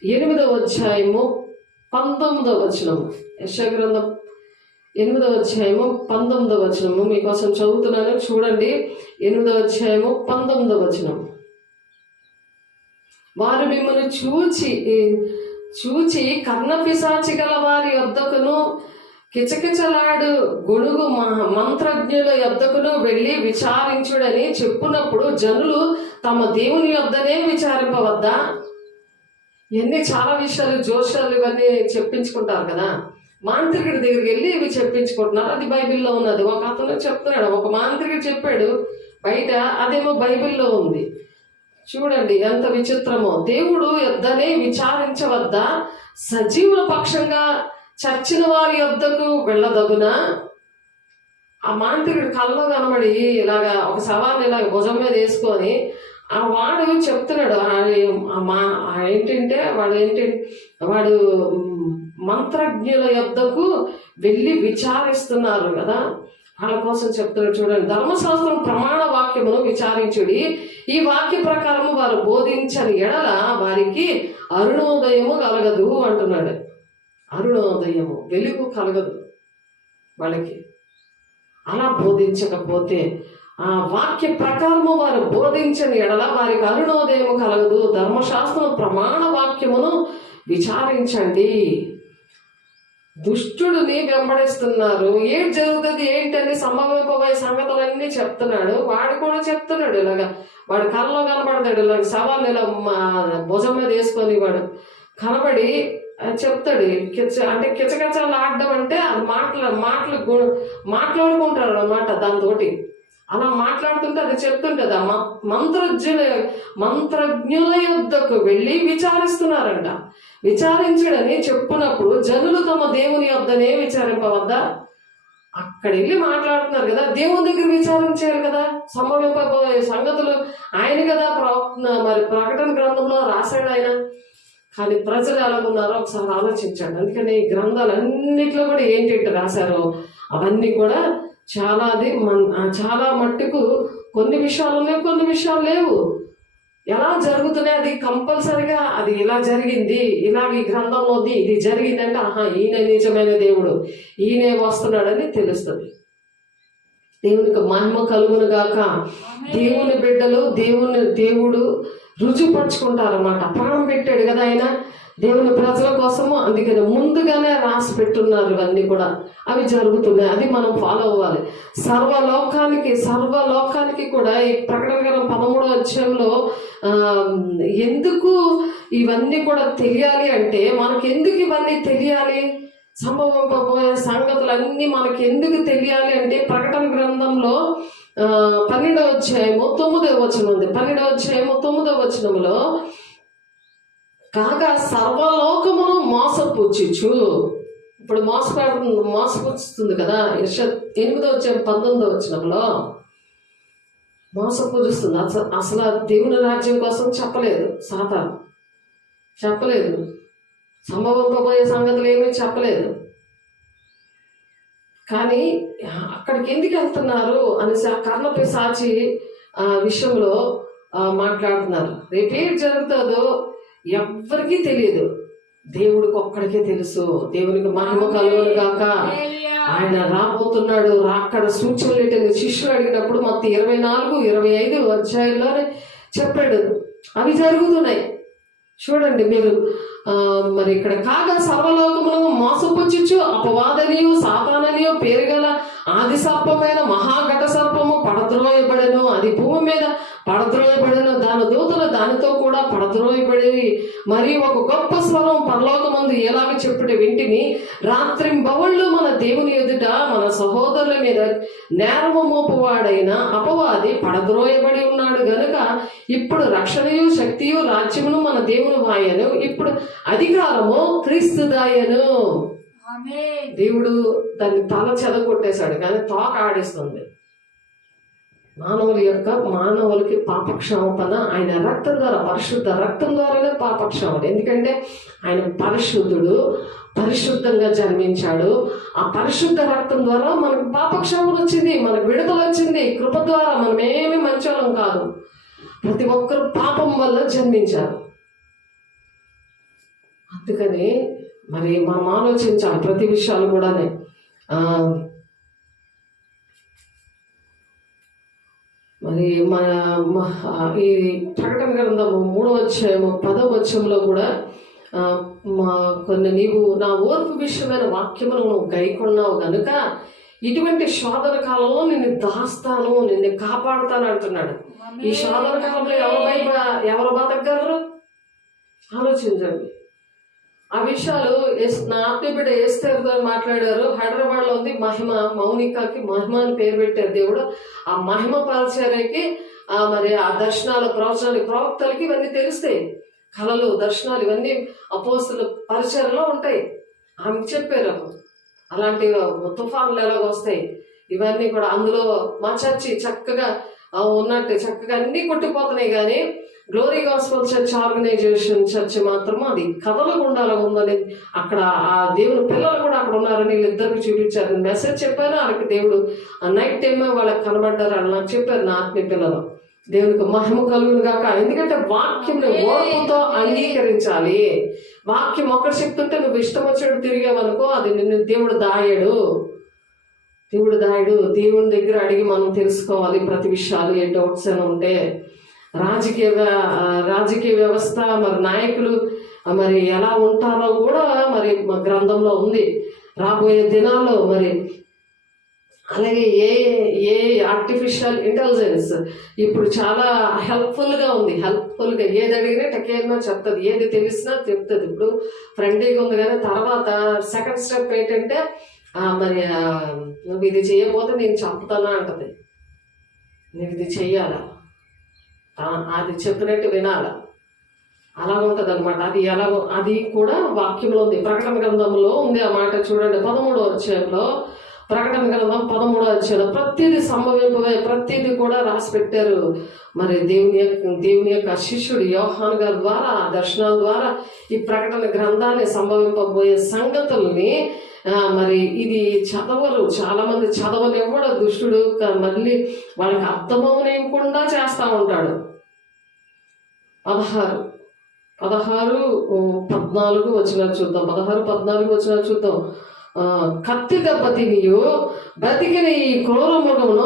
8వ అధ్యాయము 19వ వచనము. యెషయా గ్రంథం 8వ అధ్యాయము 19వ వచనము మీకోసం చదువుతున్నాను. చూడండి, 8వ అధ్యాయము 19వ వచనం. వారు మిమ్మల్ని చూచి కర్ణపిశాచి గల వారి యొద్దకును కిచకిచలాడు గొడుగు మంత్రజ్ఞుల యొద్దకును వెళ్ళి విచారించుడని చెప్పునప్పుడు జనులు తమ దేవుని యొద్దనే విచారింపవద్దా? ఇవన్నీ చాలా విషయాలు, జోషాలు ఇవన్నీ చెప్పించుకుంటారు కదా. మాంత్రికుడి దగ్గరికి వెళ్ళి ఇవి చెప్పించుకుంటున్నారు. అది బైబిల్లో ఉన్నది. ఒక అతను చెప్తున్నాడు, ఒక మాంత్రికుడు చెప్పాడు బయట, అదేమో బైబిల్లో ఉంది. చూడండి ఎంత విచిత్రమో. దేవుడు యొద్దనే విచారించవద్దా? సజీవుల పక్షంగా చచ్చిన వారి యొద్దకు వెళ్ళదగునా? ఆ మాంత్రికుడు కల్లో కనబడి ఇలాగా ఒక సవాన్ని ఇలాగ భుజం మీద వేసుకొని వాడు చెప్తున్నాడు. వాడు మంత్రజ్ఞుల యొద్దకు వెళ్ళి విచారిస్తున్నారు కదా, వాళ్ళ కోసం చెప్తున్నాడు. చూడండి, ధర్మశాస్త్రం ప్రమాణ వాక్యమును విచారించుడి, ఈ వాక్య ప్రకారము వారు బోధించని ఎడల వారికి అరుణోదయము కలగదు అంటున్నాడు. అరుణోదయము, వెలుగు కలగదు వాళ్ళకి. అలా బోధించకపోతే, ఆ వాక్య ప్రకారము వారు బోధించని ఎడల వారికి అరుణోదయము కలగదు. ధర్మశాస్త్రం ప్రమాణ వాక్యమును విచారించండి. దుష్టుడిని వెంబడిస్తున్నారు. ఏం జరుగుతుంది ఏంటని సంభవింపబోయే సంగతులన్నీ చెప్తున్నాడు. వాడు కూడా చెప్తున్నాడు ఇలాగా. వాడు కళ్ళలో కనబడతాడు, ఇలాగ సవాళ్ళు ఇలా భుజం మీద వేసుకొని వాడు కనబడి చెప్తాడు. అంటే కిచకిచలు ఆడడం అంటే అది మాట్లాడుకుంటాడు అన్నమాట. దాంతోటి అలా మాట్లాడుతుంటే అది చెప్తుంటది. ఆ మంత్రజ్ఞుల యొద్దకు వెళ్ళి విచారిస్తున్నారంట. విచారించడని చెప్పునప్పుడు జనులు తమ దేవుని యొద్దనే విచారింపవద్దా? అక్కడ వెళ్ళి మాట్లాడుతున్నారు కదా, దేవుని దగ్గర విచారించారు కదా. సంభవింపబోయే సంగతులు ఆయన కదా మరి ప్రకటన గ్రంథంలో రాశాడు ఆయన. కానీ ప్రజలు ఎలా ఉన్నారో ఒకసారి ఆలోచించండి. అందుకని ఈ గ్రంథాలన్నిట్లో కూడా ఏంటి రాశారో అవన్నీ కూడా చాలా మట్టుకు కొన్ని విషయాలు ఉన్నాయి, కొన్ని విషయాలు లేవు. ఎలా జరుగుతున్నాయి అది కంపల్సరిగా అది ఇలా జరిగింది, ఇలాగ ఈ గ్రంథంలో ఇది జరిగిందంటే ఆహా ఈయన నిజమైన దేవుడు, ఈయనే వస్తున్నాడని తెలుస్తుంది. దేవునికి మహిమ కలుగును గాక. దేవుని బిడ్డలు దేవుడు రుజుపరుచుకుంటారన్నమాట. ప్రాణం పెట్టాడు కదా ఆయన దేవుని ప్రజల కోసము. అందుకని ముందుగానే రాసి పెట్టున్నారు ఇవన్నీ కూడా. అవి జరుగుతున్నాయి, అది మనం ఫాలో అవ్వాలి. సర్వలోకానికి కూడా ఈ ప్రకటన గ్రంథం 13వ అధ్యాయంలో ఎందుకు ఇవన్నీ కూడా తెలియాలి అంటే, మనకి ఎందుకు ఇవన్నీ తెలియాలి, సంభవింపబోయే సంగతులన్నీ మనకి ఎందుకు తెలియాలి అంటే, ప్రకటన గ్రంథంలో 12వ అధ్యాయము 9వ వచనం ఉంది. 12వ అధ్యాయము 9వ వచనంలో కాగా సర్వలోకమును మోసపుచ్చుచు, ఇప్పుడు మోసపుచ్చుతుంది కదా. 8వ అధ్యాయం 19వ వచనంలో మోసపుచ్చుస్తుంది. అసలు దేవుని రాజ్యం కోసం చెప్పలేదు, సాతాను చెప్పలేదు. సంభవింపబోయే సంగతులు ఏమీ చెప్పలేదు. కానీ అక్కడికి ఎందుకు వెళ్తున్నారు అనేసి ఆ కర్ణ పిశాచి విషయంలో మాట్లాడుతున్నారు. రేపేం జరుగుతుందో ఎవ్వరికీ తెలియదు, దేవుడికి ఒక్కడికే తెలుసు. దేవునికి మహిమ కలుగును గాక. ఆయన రాబోతున్నాడు, అక్కడ సూచనలు ఏంటంటే శిష్యులు అడిగినప్పుడు మొత్తం 24-25 అధ్యాయుల్లోనే చెప్పాడు. అవి జరుగుతున్నాయి చూడండి మీరు. మరి ఇక్కడ కాగా సర్వలోకమును మోసపుచ్చుచు అపవాదనియు సాతాననియు పేరుగల ఆది సర్పమైన మహాఘట సర్పము పడద్రోయబడెను. అది భూమి మీద పడద్రోయబడెను, దాని దూతలు దానితో కూడా పడద్రోయబడి. మరి ఒక గొప్ప స్వరం పరలోకమందు ఎలాగ చెప్పుట వింటిని, రాత్రింబవళ్ళు మన దేవుని ఎదుట మన సహోదరుల మీద నేరము మోపువాడైన అపవాది పడద్రోయబడి ఉన్నాడు గనుక ఇప్పుడు రక్షణయు శక్తియు రాజ్యమును మన దేవుని వాయను, ఇప్పుడు అధికారము క్రీస్తుదాయను. దేవుడు దాన్ని తల చెదగొట్టేశాడు, కానీ తోక ఆడిస్తుంది. మానవులకి పాపక్షమాపణ ఆయన రక్తం ద్వారా, పరిశుద్ధ రక్తం ద్వారానే పాపక్షమాపణ. ఎందుకంటే ఆయన పరిశుద్ధుడు, పరిశుద్ధంగా జన్మించాడు. ఆ పరిశుద్ధ రక్తం ద్వారా మనకు పాపక్షమాపణ వచ్చింది, మనకు విడుదల వచ్చింది. కృప ద్వారా మనమేమి మంచోళం కాదు, ప్రతి ఒక్కరు పాపం వల్ల జన్మించారు. అందుకని మరి మనం ఆలోచించాలి ప్రతి విషయాలు కూడానే. మరి ఈ ప్రకటన గ్రంథము 3వ అధ్యాయము 10వ వచనంలో కూడా కొన్ని నీవు నా ఓర్పు విషయమైన వాక్యమును నువ్వు గైకొన్నావు గనుక ఇటువంటి శోధన కాలంలో నిన్ను దాస్తాను, నిన్ను కాపాడుతాను అంటున్నాడు. ఈ శోధన కాలంలో ఎవరు బతకగలరు ఆలోచించండి. ఆ విషయాలు నా ఆత్మీయబిడ్డ ఎస్తేరుతో మాట్లాడారు. హైదరాబాద్ లో ఉంది మహిమ, మౌనికకి మహిమ అని పేరు పెట్టారు దేవుడు. ఆ మహిమ పరిచర్యకి మరి ఆ దర్శనాలు, ప్రవక్తలకి ఇవన్నీ తెలుస్తాయి. కళలు, దర్శనాలు ఇవన్నీ అపోస్తుల పరిచర్యలో ఉంటాయి. ఆమెకు చెప్పారు అలాంటి తుఫాన్లు ఎలాగ వస్తాయి ఇవన్నీ కూడా. అందులో మా చర్చి చక్కగా ఉన్నట్టు చక్కగా అన్ని కొట్టిపోతున్నాయి. కానీ glory gospel church organization church మాత్రం అది కథల గుండాలో ఉందని, అక్కడ ఆ దేవుడు పిల్లలు కూడా అక్కడ ఉన్నారని వీళ్ళిద్దరికి చూపించారు. మెసేజ్ చెప్పాను వాళ్ళకి, దేవుడు ఆ నైట్ టైమ్ వాళ్ళకి కనబడ్డారు అని నాకు చెప్పారు నా ఆత్మీయ పిల్లలు. దేవునికి మహిమ కలుగును గాక. ఎందుకంటే వాక్యంని ఓర్పుతో అంగీకరించాలి. వాక్యం ఒక్కటి చెప్తుంటే నువ్వు ఇష్టం వచ్చేట్టు తిరిగావనుకో అది నిన్ను దేవుడు దాయడు. దేవుని దగ్గర అడిగి మనం తెలుసుకోవాలి ప్రతి విషయాలు. ఏ డౌట్స్ అని ఉంటే రాజకీయ వ్యవస్థ, మరి నాయకులు మరి ఎలా ఉంటారో కూడా మరి గ్రంథంలో ఉంది. రాబోయే దినాల్లో మరి అలాగే ఏ ఆర్టిఫిషియల్ ఇంటెలిజెన్స్ ఇప్పుడు చాలా హెల్ప్ఫుల్గా ఉంది. హెల్ప్ఫుల్గా ఏది అడిగినా టకేనా చెప్తుంది, ఏది తెలిసినా చెప్తుంది. ఇప్పుడు ఫ్రెండ్లీగా ఉంది, కానీ తర్వాత సెకండ్ స్టెప్ ఏంటంటే మరి నువ్వు ఇది చేయకపోతే నేను చంపుతానా అంటది. నువ్వు ఇది చెయ్యాలా, అది చెప్పినట్టు వినాలా, అలా ఉంటుంది అనమాట. అది కూడా వాక్యంలో ఉంది, ప్రకటన గ్రంథంలో ఉంది ఆ మాట. చూడండి 13వ అధ్యాయంలో, ప్రకటన గ్రంథం 13వ అధ్యాయంలో ప్రతిదీ సంభవింపవే, ప్రతిదీ కూడా రాసి పెట్టారు. మరి దేవుని యొక్క శిష్యుడు యోహాను గారి ద్వారా, దర్శనాల ద్వారా ఈ ప్రకటన గ్రంథాన్ని సంభవింపబోయే సంగతుల్ని మరి ఇది చదవరు, చాలా మంది చదవనివ్వడు దుష్టుడు. మళ్ళీ వాళ్ళకి అర్థమవనివ్వకుండా చేస్తూ ఉంటాడు. 16-14 వచనాలు చూద్దాం. 16-14 వచనాలు చూద్దాం. కత్తి దెబ్బ తినియు బ్రతికిన ఈ క్రూర మృగమును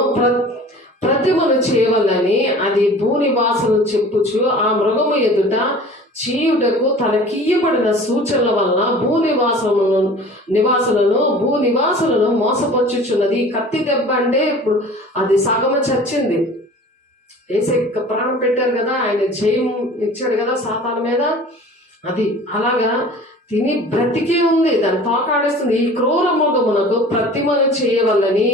ప్రతిమను చేయవలని అది భూనివాసులను చెప్పుచు ఆ మృగము ఎదుట చీయుటకు తనకియ్యబడిన సూచనల వలన భూనివాసులను మోసపరుచుచున్నది. కత్తి దెబ్బ అంటే ఇప్పుడు అది సగము చచ్చింది. ఏసే ప్రాణం పెట్టారు కదా, ఆయన జయం ఇచ్చాడు కదా సాతాను మీద. అది అలాగా తిని బ్రతికే ఉంది, దాన్ని తోకాడేస్తుంది. ఈ క్రూర మృగమునకు ప్రతిమను చేయవలని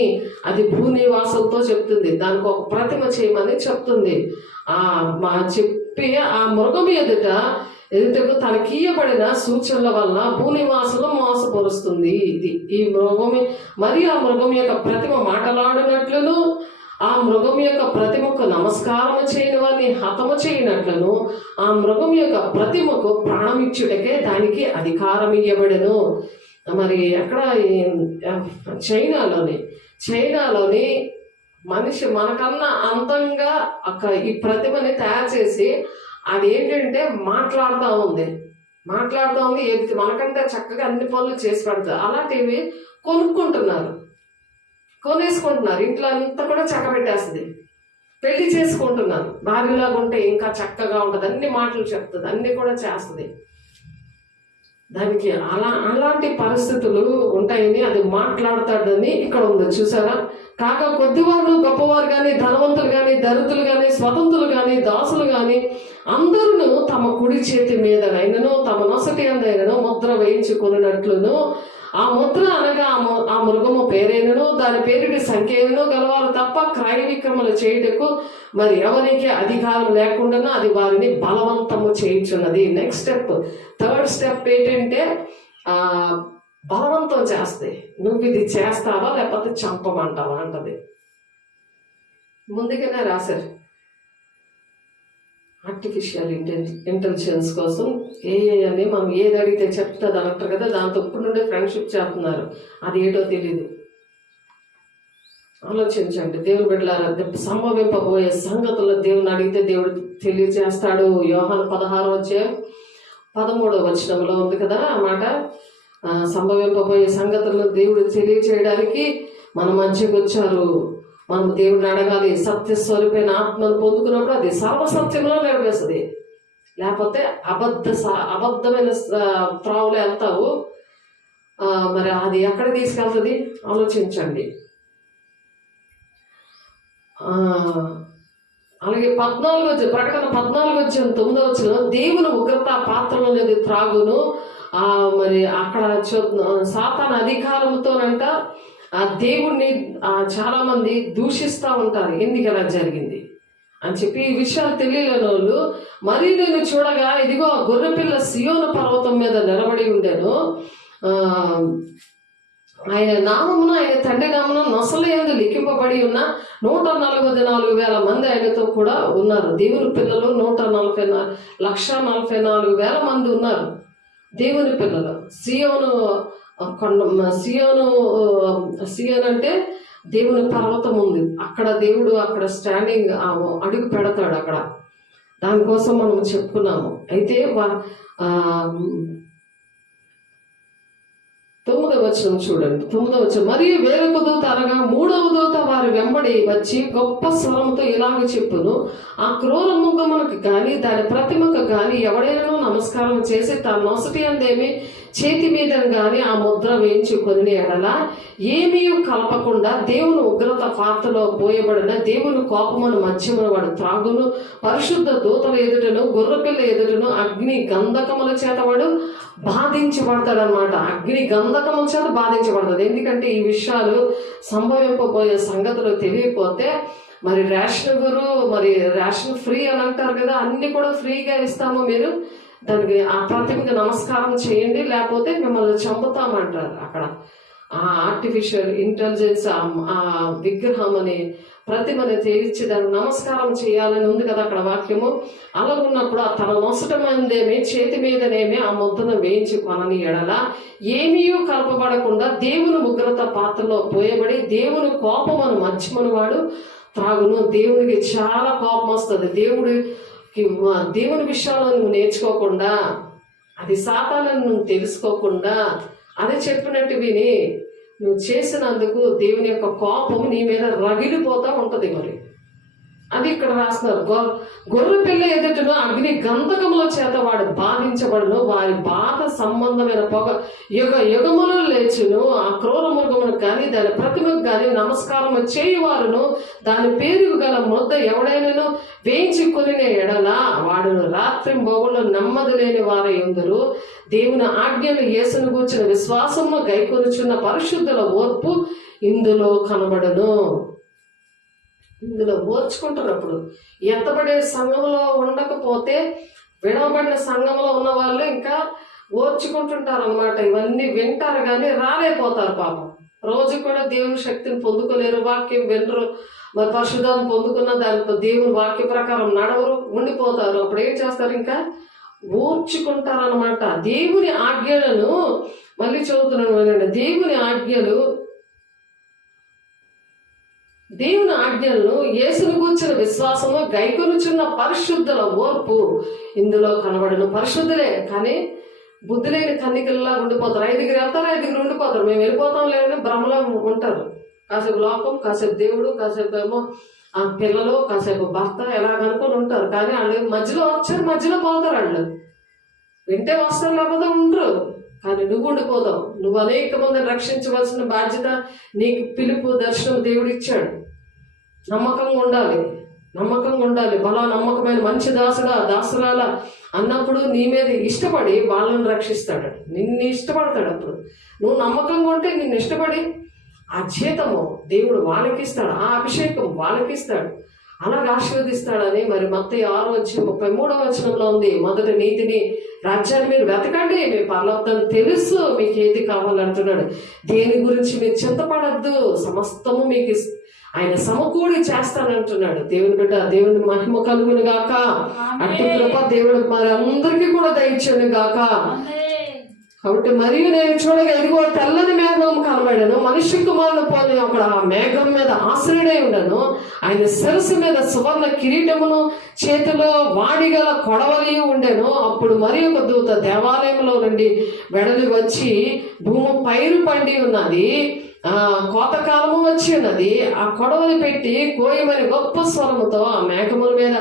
అది భూనివాసులతో చెప్తుంది. దానికి ఒక ప్రతిమ చేయమని చెప్తుంది. చెప్పి ఆ మృగం ఎదుటకు తనకీయబడిన సూచనల వలన భూనివాసులు మోసపరుస్తుంది. ఇది ఈ మృగం మరి ఆ మృగం యొక్క ప్రతిమ మాట్లాడినట్లును ఆ మృగం యొక్క ప్రతిమకు నమస్కారం చేయని వారిని హతము చేయనట్లను ఆ మృగం యొక్క ప్రతిమకు ప్రాణమిచ్చుటకే దానికి అధికారం ఇవ్వబడెను. మరి అక్కడ చైనాలోని మనిషి మనకన్నా అందంగా ఈ ప్రతిమని తయారు చేసి అది ఏంటంటే మాట్లాడుతూ ఉంది మనకంటే చక్కగా అన్ని పనులు చేసి పెడతారు. అలాంటివి కొనేసుకుంటున్నారు, ఇంట్లో అంతా కూడా చక్క పెట్టేస్తుంది, పెళ్లి చేసుకుంటున్నారు. భార్యలాగా ఉంటే ఇంకా చక్కగా ఉంటుంది, అన్ని మాటలు చెప్తుంది, అన్ని కూడా చేస్తుంది. దానికి అలాంటి పరిస్థితులు ఉంటాయని అది మాట్లాడతాడని ఇక్కడ ఉంది చూసారా. కాక కొద్దివారు గొప్పవారు కానీ, ధనవంతులు కానీ, దరిద్రులు కానీ, స్వతంత్రులు కానీ, దాసులు కానీ అందరూ తమ కుడి చేతి మీద అయినను తమ నొసటి అందైనను ముద్ర వేయించుకున్నట్లును ఆ ముద్ర అనగా ఆ మృగము పేరైనను దాని పేరుడి సంఖ్యను గలవారు తప్ప క్రయ విక్రమలు చేయుటకు మరి ఎవరికి అధికారం లేకుండా అది వారిని బలవంతము చేయించున్నది. నెక్స్ట్ స్టెప్, థర్డ్ స్టెప్ ఏంటంటే బలవంతం చేస్తాయి. నువ్వు ఇది చేస్తావా లేకపోతే చంపమంటావా అంటది. ముందుగానే రాశారు ఆర్టిఫిషియల్ ఇంటెలిజెన్స్ కోసం అని మనం ఏది అడిగితే చెప్తుంది అంటారు కదా. దాంతో ఇప్పుడు నుండే ఫ్రెండ్షిప్ చేస్తున్నారు, అది ఏటో తెలీదు. ఆలోచించండి దేవుని బిడ్డలారా, సంభవింపబోయే సంగతులు దేవుని అడిగితే దేవుడు తెలియజేస్తాడు. యోహాను 16:13 ఉంది కదా ఆ మాట. సంభవింపబోయే సంగతులను దేవుడు తెలియజేయడానికి మన మధ్యకు వచ్చారు. మనం దేవుడిని అడగాలి. సత్యస్వరూపైన ఆత్మను పొందుకున్నప్పుడు అది సర్వసత్యంలో నెరవేరుస్తుంది. లేకపోతే అబద్ధమైన త్రావులు వెళ్తావు, మరి అది ఎక్కడ తీసుకెళ్తుంది ఆలోచించండి. అలాగే 14 ప్రకటన 14:9 దేవుని ఉగ్రత పాత్రలోనేది త్రాగును. మరి అక్కడ సాతాను అధికారంతోనంట ఆ దేవుణ్ణి చాలా మంది దూషిస్తూ ఉంటారు, ఎందుకు ఎలా జరిగింది అని చెప్పి. ఈ విషయాలు తెలియలేని వాళ్ళు మరి నేను చూడగా ఇదిగో గొర్రెపిల్ల సియోను పర్వతం మీద నిలబడి ఉండేను. ఆయన నామమున ఆయన తండ్రి నామమున నొసలయందు లిఖింపబడి ఉన్న 144,000 మంది ఆయనతో కూడా ఉన్నారు. దేవుని పిల్లలు 1,44,000 మంది ఉన్నారు. దేవుని పిల్లలు సియోను అంటే దేవుని పర్వతం ఉంది. అక్కడ దేవుడు అక్కడ స్టాండింగ్ అడుగు పెడతాడు. అక్కడ దానికోసం మనం చెప్పుకున్నాము. అయితే 9వ చూడండి. 9వ మరియు వేరొక దూత అనగా 3వ దూత వారి వెంబడి వచ్చి గొప్ప స్వరంతో ఇలాగ చెప్పును, ఆ క్రూర మృగమునకు గాని దాని ప్రతిమకు గాని ఎవడైనా నమస్కారం చేసి తన నొసటి అందేమి చేతి మీద గాని ఆ ముద్ర వేయించుకొని ఎడల ఏమీ కలపకుండా దేవుని ఉగ్రత పాత్రలో పోయబడిన దేవుని కోపమును మధ్యమున వాడు త్రాగును. పరిశుద్ధ దూతల ఎదుటను గొర్రెపిల్ల ఎదుటను అగ్ని గంధకముల చేత వాడు బాధించబడతాడు అనమాట. అగ్ని గంధకముల చేత బాధించబడతాడు. ఎందుకంటే ఈ విషయాలు సంభవింపబోయే సంగతులు తెలియకపోతే మరి రేషన్ గురు మరి రేషన్ ఫ్రీ అని అంటారు కదా, అన్ని కూడా ఫ్రీగా ఇస్తాము, మీరు దానికి ఆ ప్రతిమకి నమస్కారం చేయండి లేకపోతే మిమ్మల్ని చంపుతామంటారు. అక్కడ ఆ ఆర్టిఫిషియల్ ఇంటెలిజెన్స్ ఆ విగ్రహం అని ప్రతిమని తెచ్చి దానికి నమస్కారం చేయాలని ఉంది కదా అక్కడ వాక్యము. అలా ఉన్నప్పుడు తన నొసటమందేమి చేతి మీదనేమి ఆ ముద్దను వేయించి కొనని ఎడల ఏమీ కలపబడకుండా దేవుని ఉగ్రత పాత్రలో పోయబడి దేవుని కోపమును మధ్యమని వాడు త్రాగును. దేవునికి చాలా కోపం వస్తుంది. దేవుని విషయాలను నువ్వు నేర్చుకోకుండా, అది సాతానని నువ్వు తెలుసుకోకుండా, అది చెప్పినట్టు విని నువ్వు చేసినందుకు దేవుని యొక్క కోపం నీ మీద రగిలిపోతూ ఉంటుంది. మరి అది ఇక్కడ రాస్తున్నారు. గొర్రె పిల్ల ఎదుటను అగ్ని గంధకముల చేత వాడు బాధించబడును, వారి బాధ సంబంధమైన పొగ యుగములు లేచును. ఆ క్రూర మృగమును కానీ దాని ప్రతిమకు కానీ నమస్కారం చేయువారును దాని పేరుకు గల ముద్ద ఎవడైనాను వేయించుకొని ఎడల వాడు రాత్రి బొగుళ్ళు నెమ్మది లేని వారై ఉందరు. దేవుని ఆజ్ఞలు యేసును గూర్చిన విశ్వాసము గైకొనుచున్న పరిశుద్ధుల ఓర్పు ఇందులో కనబడను. ఇందులో ఓర్చుకుంటున్నప్పుడు ఎత్తబడే సంఘంలో ఉండకపోతే విడవబడిన సంఘంలో ఉన్న వాళ్ళు ఇంకా ఓర్చుకుంటుంటారు అన్నమాట. ఇవన్నీ వింటారు కానీ రాలేకపోతారు పాపం. రోజు కూడా దేవుని శక్తిని పొందుకోలేరు, వాక్యం వినరు. మరి పరిశుద్ధాన్ని పొందుకున్న దానితో దేవుని వాక్య ప్రకారం నడవరు, ఉండిపోతారు. అప్పుడు ఏం చేస్తారు? ఇంకా ఓర్చుకుంటారనమాట. దేవుని ఆజ్ఞలను మళ్ళీ చదువుతున్నాను వినండి. దేవుని ఆజ్ఞలను యేసును కూర్చున్న విశ్వాసము గైకొనుచున్న పరిశుద్ధుల ఓర్పు ఇందులో కనబడను. పరిశుద్ధులే కానీ బుద్ధి లేని కన్నికల్లా ఉండిపోతారు. 5 వెళ్తారు, 5 ఉండిపోతారు. మేము వెళ్ళిపోతాం లేదని భ్రమలో ఉంటారు. కాసేపు లోకం, కాసేపు దేవుడు, కాసేపు ఏమో ఆ పిల్లలు, కాసేపు భర్త ఎలాగనుకొని ఉంటారు. కానీ వాళ్ళు మధ్యలో వచ్చారు, మధ్యలో పోతారు. వాళ్ళు వింటే వస్తారు, లేకపోతే ఉండరు. కానీ నువ్వు ఉండిపోతావు. నువ్వు అనేక మందిని రక్షించవలసిన బాధ్యత నీకు పిలుపు, దర్శనం దేవుడు ఇచ్చాడు. నమ్మకంగా ఉండాలి. బలా నమ్మకమైన మంచి దాసుడా, దాసురాల అన్నప్పుడు నీ మీద ఇష్టపడి వాళ్ళని రక్షిస్తాడు. నిన్ను ఇష్టపడతాడు. అప్పుడు నువ్వు నమ్మకంగా ఉంటే నిన్ను ఇష్టపడి ఆ జీతము దేవుడు వాళ్ళకిస్తాడు, ఆ అభిషేకం వాళ్ళకిస్తాడు, అలాగ ఆశీర్వదిస్తాడని మరి మత్తయి 6:33 ఉంది. మొదట నీతిని, రాజ్యాన్ని మీరు వెతకండి, మీ పరలోకం తెలుసు, మీకు ఏది కావాలంటున్నాడు. దేని గురించి మీరు చింతపడద్దు, సమస్తము మీకు ఆయన సమకూడి చేస్తానంటున్నాడు. దేవుని బిడ్డ, దేవుని మహిమ కలుగును గాక. అట్టి కృప దేవుడు మరి అందరికీ కూడా దయచేయును గాక. కాబట్టి మరియు నేను చూడగా ఇదిగో తెల్లని మేఘం కనబడను, మనిషి కుమారుడు పోని ఒకడు ఆ మేఘం మీద ఆశ్రయుడై ఉండను. ఆయన శిరస్సు మీద సువర్ణ కిరీటమును, చేతిలో వాడిగల కొడవలి ఉండెను. అప్పుడు మరి ఒక దూత దేవాలయంలో నుండి వెడలి వచ్చి, భూమి పైరు పండి ఉన్నది, కోతకాలము వచ్చి ఉన్నది, ఆ కొడవలి పెట్టి కోయమని గొప్ప స్వరముతో ఆ మేఘముల మీద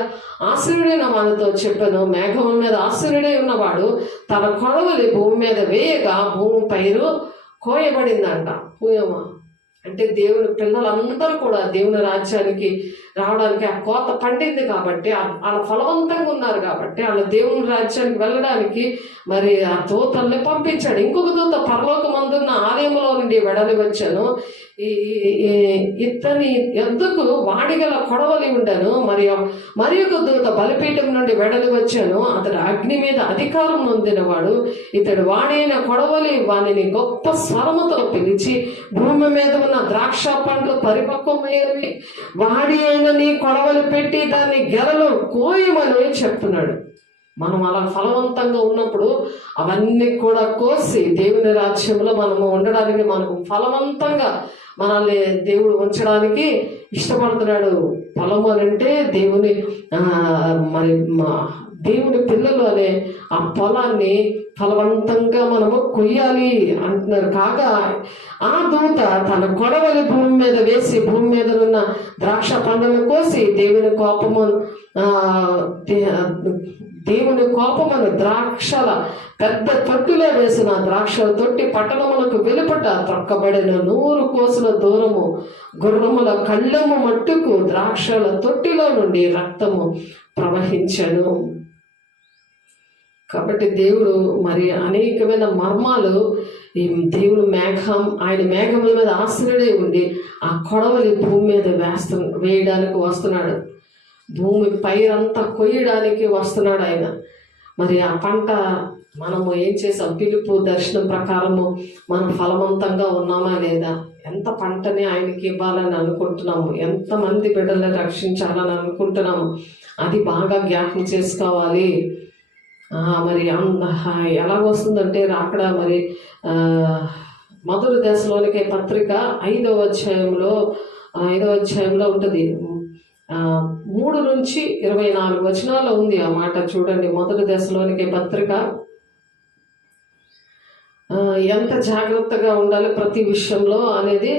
ఆశ్రయుడైన వాడితో చెప్పాను. మేఘముల మీద ఆశ్రయుడై ఉన్నవాడు తన కొడవలి భూమి మీద వేయగా భూమి పైరు కోయబడిందంట. పూయమా అంటే దేవుని పిల్లలందరూ కూడా దేవుని రాజ్యానికి రావడానికి ఆ కోత పండింది కాబట్టి, వాళ్ళ ఫలవంతంగా ఉన్నారు కాబట్టి, వాళ్ళ దేవుని రాజ్యానికి వెళ్ళడానికి మరి ఆ దూతల్ని పంపించాడు. ఇంకొక దూత పరలోకమందున్న ఆలయంలో నుండి వెడలి వచ్చాను. ఇతని ఎద్దుకు వాడిగల కొడవలి ఉండను. మరి ఒక దూత బలిపీఠం నుండి వెడలి వచ్చాను. అతడు అగ్ని మీద అధికారం నొందినవాడు. ఇతడు వాడైన కొడవలి వానిని గొప్ప స్వరముతో పిలిచి, భూమి మీద ఉన్న ద్రాక్ష పండ్లు పరిపక్వమైనవి, వాడి అయిన నీ కొడవలి పెట్టి దాన్ని గెలలు కోయమని చెప్తున్నాడు. మనం అలా ఫలవంతంగా ఉన్నప్పుడు అవన్నీ కూడా కోసి దేవుని రాజ్యంలో మనము ఉండడానికి, మనకు ఫలవంతంగా మనల్ని దేవుడు ఉంచడానికి ఇష్టపడుతున్నాడు. ఫలము అని అంటే దేవుని మరి దేవుని పిల్లలు అనే ఆ పొలాన్ని ఫలవంతంగా మనము కొయ్యాలి అంటున్నారు. కాగా ఆ దూత తన కొడవలి భూమి మీద వేసి భూమి మీద ఉన్న ద్రాక్ష పండ్లను కోసి దేవుని కోపమును ద్రాక్షల పెద్ద తొట్టిలో వేసిన ద్రాక్షల తొట్టి పట్టణములకు వెలుపట త్రొక్కబడిన 100 కోసుల దూరము గుర్రముల కళ్ళెము మట్టుకు ద్రాక్షల తొట్టిలో నుండి రక్తము ప్రవహించను. కాబట్టి దేవుడు మరి అనేకమైన మర్మాలు ఈ దేవుడు ఆయన మేఘముల మీద ఆశ్రయుడై ఉండి ఆ కొడవలి భూమి మీద వేయడానికి వస్తున్నాడు. భూమి పైరంతా కొయ్యడానికి వస్తున్నాడు ఆయన. మరి ఆ పంట మనము ఏం చేసాం? పిలుపు దర్శనం ప్రకారము మనం ఫలవంతంగా ఉన్నామా లేదా? ఎంత పంటని ఆయనకి ఇవ్వాలని అనుకుంటున్నాము, ఎంతమంది బిడ్డల్ని రక్షించాలని అనుకుంటున్నాము, అది బాగా జ్ఞాపకం చేసుకోవాలి. మరి ఎలాగొస్తుందంటే అక్కడ మరి మొదటి దశలోనికే పత్రిక 5వ అధ్యాయంలో ఉంటుంది. 3 నుంచి 24 వచనాల్లో ఉంది ఆ మాట. చూడండి, మొదటి దశలోనికే పత్రిక ఎంత జాగ్రత్తగా ఉండాలి ప్రతి విషయంలో అనేది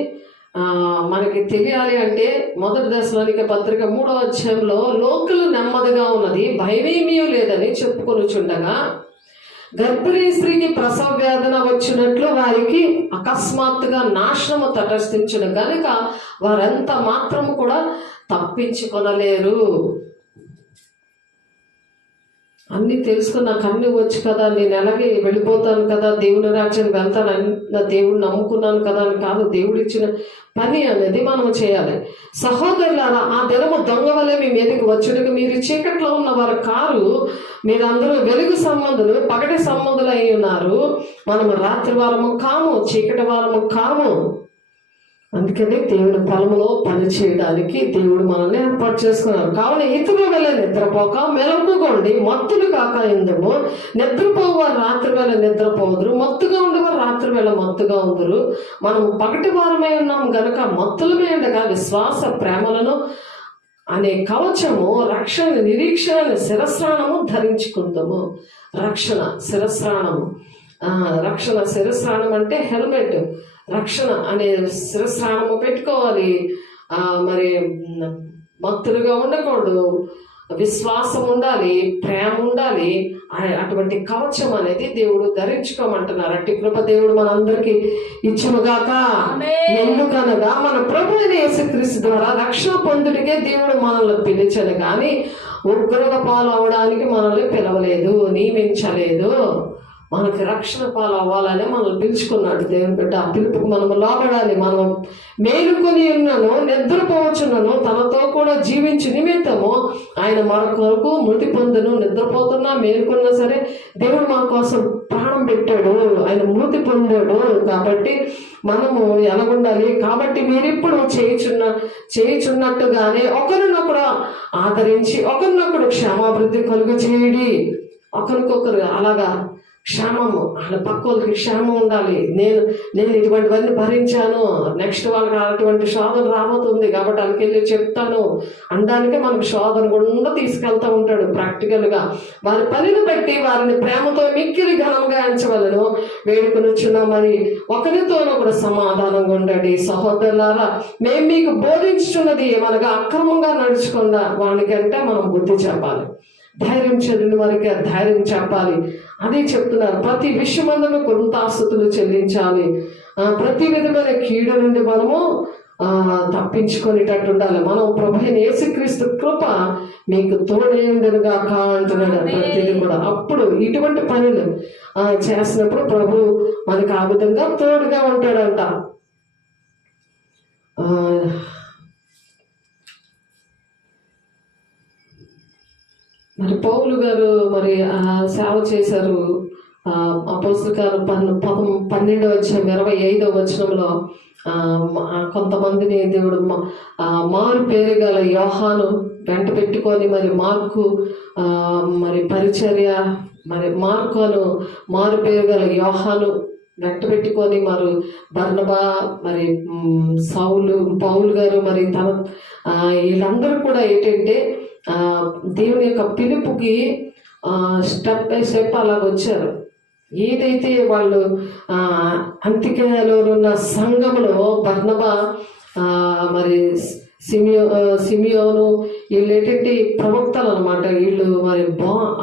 మనకి తెలియాలి. అంటే మొదటి దశలోనికే పత్రిక 3వ అధ్యాయంలో లోకులు నెమ్మదిగా ఉన్నది, భయమేమీ లేదని చెప్పుకొనుచుండగా గర్భిణీ స్త్రీకి ప్రసవ వేదన వచ్చినట్లు వారికి అకస్మాత్తుగా నాశనము తటస్థించును గనుక వారెంత మాత్రము కూడా తప్పించుకొనలేరు. అన్నీ తెలుసుకుని నాకు అన్నీ వచ్చు కదా, నేను ఎలాగే వెళ్ళిపోతాను కదా, దేవుని రాజ్యానికి వెళ్తాను, దేవుడిని నమ్ముకున్నాను కదా అని కాదు. దేవుడు ఇచ్చిన పని అనేది మనం చేయాలి. సహోదరులారా, ఆ దినము దొంగ వలె మీ మీదకి వచ్చుటకు మీరు చీకట్లో ఉన్న వారు కారు, మీరందరూ వెలుగు సంబంధులు, పగటి సంబంధులు అయి ఉన్నారు. మనము రాత్రి వారము కాము, చీకటి వారము కాము. అందుకని దేవుని పొలంలో పని చేయడానికి దేవుడు మనల్ని ఏర్పాటు చేసుకున్నారు. కావున ఇతరుల వేళ నిద్రపోక మెలకుకోండి, మత్తులు కాక ఇందుము. నిద్రపోవారు రాత్రి వేళ నిద్రపోదురు, మత్తుగా ఉండేవారు రాత్రి వేళ మత్తుగా ఉందరు. మనం పగటి వారమై ఉన్నాం గనుక మత్తులమే ఉండగా విశ్వాస ప్రేమలను అనే కవచము, రక్షణ నిరీక్షణ శిరస్నానము ధరించుకుందాము. రక్షణ శిరస్నానము, రక్షణ శిరస్నానం అంటే హెల్మెట్. రక్షణ అనే శిరస్నానము పెట్టుకోవాలి. మరి భక్తులుగా ఉండకూడదు, విశ్వాసం ఉండాలి, ప్రేమ ఉండాలి. అటువంటి కవచం అనేది దేవుడు ధరించుకోమంటున్నారు. అట్టి కృప దేవుడు మనందరికీ ఇచ్చునుగాక. ఎందుకనగా మన ప్రభు అయిన యేసుక్రీస్తు ద్వారా రక్షణ పొందుడికే దేవుడు మనల్ని పిలిచను కానీ ఉగ్రత పాలు అవడానికి మనల్ని పిలవలేదు, నియమించలేదు. మనకి రక్షణ పాలు అవ్వాలని మనల్ని పిలుచుకున్నాడు దేవుని బిడ్డ. ఆ పిలుపుకు మనం లోబడాలి. మనం మేలుకొని ఉన్నను, నిద్రపోవచ్చున్నను, తనతో కూడా జీవించు నిమిత్తము ఆయన మన కొరకు మృతి పొందును. నిద్రపోతున్నా మేలుకున్నా సరే దేవుడు మన కోసం ప్రాణం పెట్టాడు, ఆయన మృతి పొందాడు. కాబట్టి మనము ఎలాగుండాలి? కాబట్టి మీరిప్పుడు చేయుచున్నట్టుగానే ఒకరినొకరు ఆదరించి ఒకరినొకరు క్షేమాభివృద్ధి కలుగ చేయడి. ఒకరికొకరు అలాగా క్షేమము, వాళ్ళ పక్క వాళ్ళకి క్షేమం ఉండాలి. నేను ఇటువంటివన్నీ భరించాను, నెక్స్ట్ వాళ్ళకి అటువంటి శోధన రాబోతుంది కాబట్టి వాళ్ళకి వెళ్ళి చెప్తాను అనడానికే మనకు శోధన కూడా తీసుకెళ్తూ ఉంటాడు ప్రాక్టికల్గా. వారి పనిని బట్టి వారిని ప్రేమతో మిక్కిలి ఘనంగా ఎంచవలను వేడుకొనిచున్నా. మరి ఒకరితోనొకరు సమాధానంగా ఉండండి. సహోదరులారా, మేము మీకు బోధించున్నది ఏమనగా అక్రమంగా నడుచుకున్న వానికంటే మనం బుద్ధి చెప్పాలి, ధైర్యం చెల్లిన వారికి ధైర్యం చెప్పాలి. అదే చెప్తున్నారు. ప్రతి విషయమందును కృతాస్తుతులు చెల్లించాలి. ప్రతి విధమైన కీడు నుండి మనము తప్పించుకునేటట్టు ఉండాలి. మనం ప్రభువైన యేసుక్రీస్తు కృప మీకు తోడై ఉండనుగాక అంటున్నాడు. ప్రతిదీ కూడా అప్పుడు ఇటువంటి పనులు చేసినప్పుడు ప్రభు మనకు ఆ విధంగా తోడుగా ఉంటాడంట. మరి పౌలు గారు మరి సేవ చేశారు. అపోస్తలుల కార్యం 12:25 కొంతమందిని దేవుడు మారు పేరు గల యోహాను వెంట పెట్టుకొని మరి మార్కు మరి పరిచర్య, మరి మార్కు అను మారు పేరు గల యోహాను వెంట పెట్టుకొని మరి బర్నబా, మరి పౌలు గారు మరి తన వీళ్ళందరూ కూడా ఏంటంటే దేవుని యొక్క పిలుపుకి స్టెప్ బై స్టెప్ అలాగ వచ్చారు. ఏదైతే వాళ్ళు అంతికలో ఉన్న సంఘంలో బర్నబా మరి సిమియోను వీళ్ళు ఏంటంటే ప్రవక్తలు అనమాట. వీళ్ళు మరి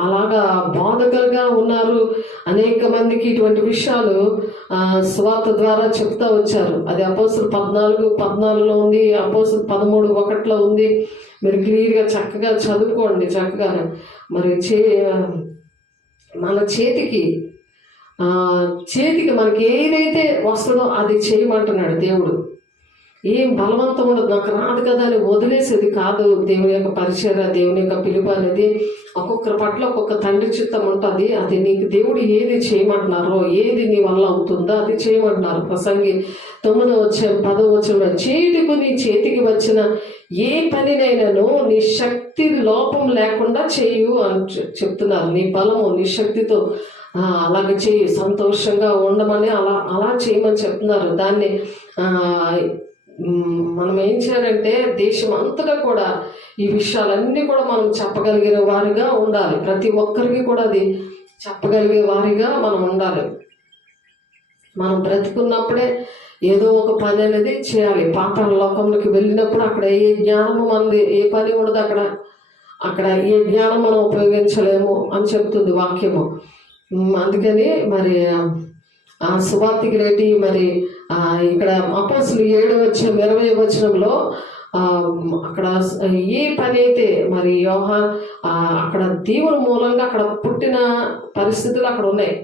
అలాగా బోధకులుగా ఉన్నారు. అనేక మందికి ఇటువంటి విషయాలు సువార్త ద్వారా చెప్తా వచ్చారు. అది అపోస్తలులు 14:14 ఉంది, అపోస్తలులు 13:1 ఉంది. మీరు క్లియర్గా చక్కగా చదువుకోండి. చక్కగా మరి మన చేతికి మనకి ఏదైతే వస్తుందో అది చేయమంటున్నాడు దేవుడు. ఏం బలవంతం ఉండదు. నాకు రాదు కదా అని వదిలేసేది కాదు. దేవుని యొక్క పరిచర్య, దేవుని యొక్క పిలుపు అనేది ఒక్కొక్కరి పట్ల ఒక్కొక్క తండ్రి చిత్తం ఉంటుంది. అది నీకు దేవుడు ఏది చేయమంటున్నారో, ఏది నీ వల్ల అవుతుందో అది చేయమంటున్నారు. ప్రసంగి 9:10 చేటుకు నీ చేతికి వచ్చిన ఏ పనినైనాను నీ శక్తి లోపం లేకుండా చేయు అని చెప్తున్నారు. నీ బలము నీ శక్తితో అలాగ చేయి, సంతోషంగా ఉండమని అలా చేయమని చెప్తున్నారు. దాన్ని మనం ఏం చేయాలంటే దేశం అంతటా కూడా ఈ విషయాలన్నీ కూడా మనం చెప్పగలిగిన వారిగా ఉండాలి. ప్రతి ఒక్కరికి కూడా అది చెప్పగలిగే వారిగా మనం ఉండాలి. మనం బ్రతుకున్నప్పుడే ఏదో ఒక పని అనేది చేయాలి. పాతాళ లోకంలోకి వెళ్ళినప్పుడు అక్కడ ఏ జ్ఞానము మనది, ఏ పని ఉండదు. అక్కడ ఏ జ్ఞానం మనం ఉపయోగించలేము అని చెప్తుంది వాక్యము. అందుకని మరి సువార్తికి రేటి మరి ఇక్కడ అపోస్తలులు 7:20 అక్కడ ఏ పని అయితే మరి యోహాన్ అక్కడ దేవుని మూలంగా అక్కడ పుట్టిన పరిస్థితులు అక్కడ ఉన్నాయి.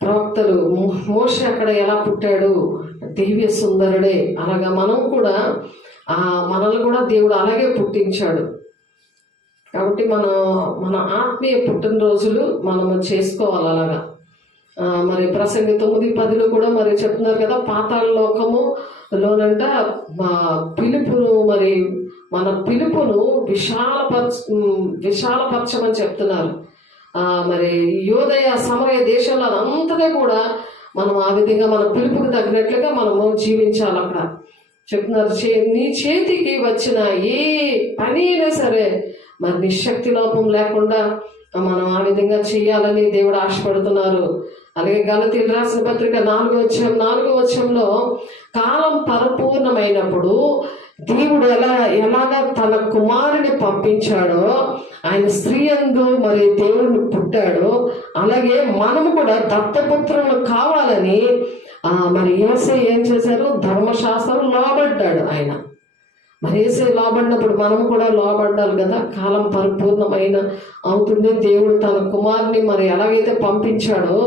ప్రవక్తలు మోషే అక్కడ ఎలా పుట్టాడు, దివ్య సుందరుడే. అలాగా మనం కూడా మనల్ని కూడా దేవుడు అలాగే పుట్టించాడు. కాబట్టి మన ఆత్మీయ పుట్టినరోజులు మనము చేసుకోవాలి. అలాగా మరి ప్రసంగి 9:10 కూడా మరి చెప్తున్నారు కదా, పాతాళ లోకములోనంట పిలుపును మరి మన పిలుపును విశాలపరచమని చెప్తున్నారు. మరి యోదయ సమరయ దేశంలో అంతగా కూడా మనం ఆ విధంగా మన పిలుపుకి తగినట్లుగా మనము జీవించాలి. అక్కడ చెప్తున్నారు, నీ చేతికి వచ్చిన ఏ పని అయినా సరే మరి నిశక్తి లోపం లేకుండా మనం ఆ విధంగా చేయాలని దేవుడు ఆశపడుతున్నారు. అలాగే గలతీయులు రాసిన పత్రిక 4వ అధ్యాయంలో కాలం పరిపూర్ణమైనప్పుడు దేవుడు ఎలాగా తన కుమారుని పంపించాడో, ఆయన స్త్రీ యందు మరి దేవుడిని పుట్టాడో, అలాగే మనము కూడా దత్తపుత్రులు కావాలని మరి యేసే ఏం చేశారు, ధర్మశాస్త్రం లోబడ్డాడు. ఆయన మరి యేసే లోబడినప్పుడు మనం కూడా లోబడ్డాలి కదా. కాలం పరిపూర్ణమైన అవుతుంది. దేవుడు తన కుమారుని మరి ఎలాగైతే పంపించాడో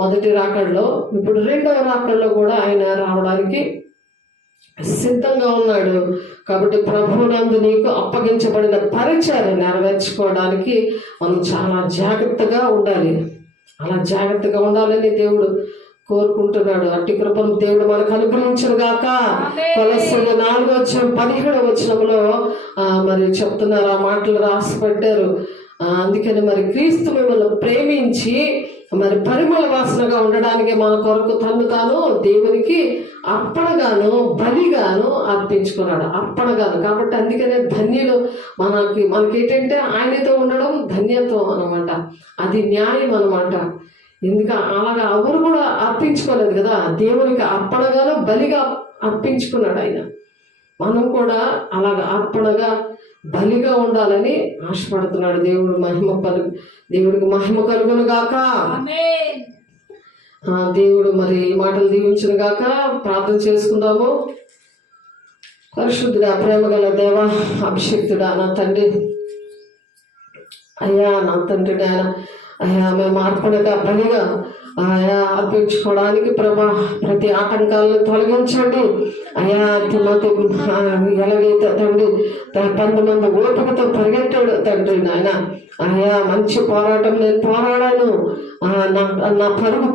మొదటి రాకడలో, ఇప్పుడు రెండవ రాకడలో కూడా ఆయన రావడానికి సిద్ధంగా ఉన్నాడు. కాబట్టి ప్రభువునందు నీకు అప్పగించబడిన పరిచర్య నెరవేర్చుకోవడానికి మనం చాలా జాగ్రత్తగా ఉండాలి. అలా జాగ్రత్తగా ఉండాలని దేవుడు కోరుకుంటున్నాడు. అట్టి కృపను దేవుడు మనకు అనుగ్రహించును గాక. కొలస్సీయులు 4:17 మరి చెప్తున్నారు, ఆ మాటలు రాసి పెట్టారు. అందుకని మరి క్రీస్తు మిమ్మల్ని ప్రేమించి మరి పరిమళ వాసనగా ఉండడానికి మన కొరకు తను తాను దేవునికి అర్పణగాను బలిగాను అర్పించుకున్నాడు. అర్పణగాను కాబట్టి అందుకనే ధన్యులు మనకి ఏంటంటే ఆయనతో ఉండడం ధన్యత్వం అనమాట. అది న్యాయం అనమాట. ఎందుకు అలాగా ఎవరు కూడా అర్పించుకోలేదు కదా, దేవునికి అర్పణగాను బలిగా అర్పించుకున్నాడు ఆయన. మనం కూడా అలాగా అర్పణగా బలిగా ఉండాలని ఆశపడుతున్నాడు. దేవుడికి మహిమ కలుగును గాక. దేవుడు మరి ఈ మాటలు దీవించును గాక. ప్రార్థన చేసుకుందాము. పరిశుద్ధుడా, ప్రేమ గల దేవ, అభిషక్తుడా, నా తండ్రి అయ్యా, నా తండ్రి నాయన అయ్యా, మేము అర్పణగా బలిగా ఆయా అర్పించుకోవడానికి ప్రభా ప్రతి ఆటంకాలను తొలగించండి అయ్యా. ఎలాగైతే తండ్రి 10 మంది ఓపికతో పరిగెట్టాడు తండ్రి నాయన అయ్యా, మంచి పోరాటం నేను పోరాడాను, నా పరుగు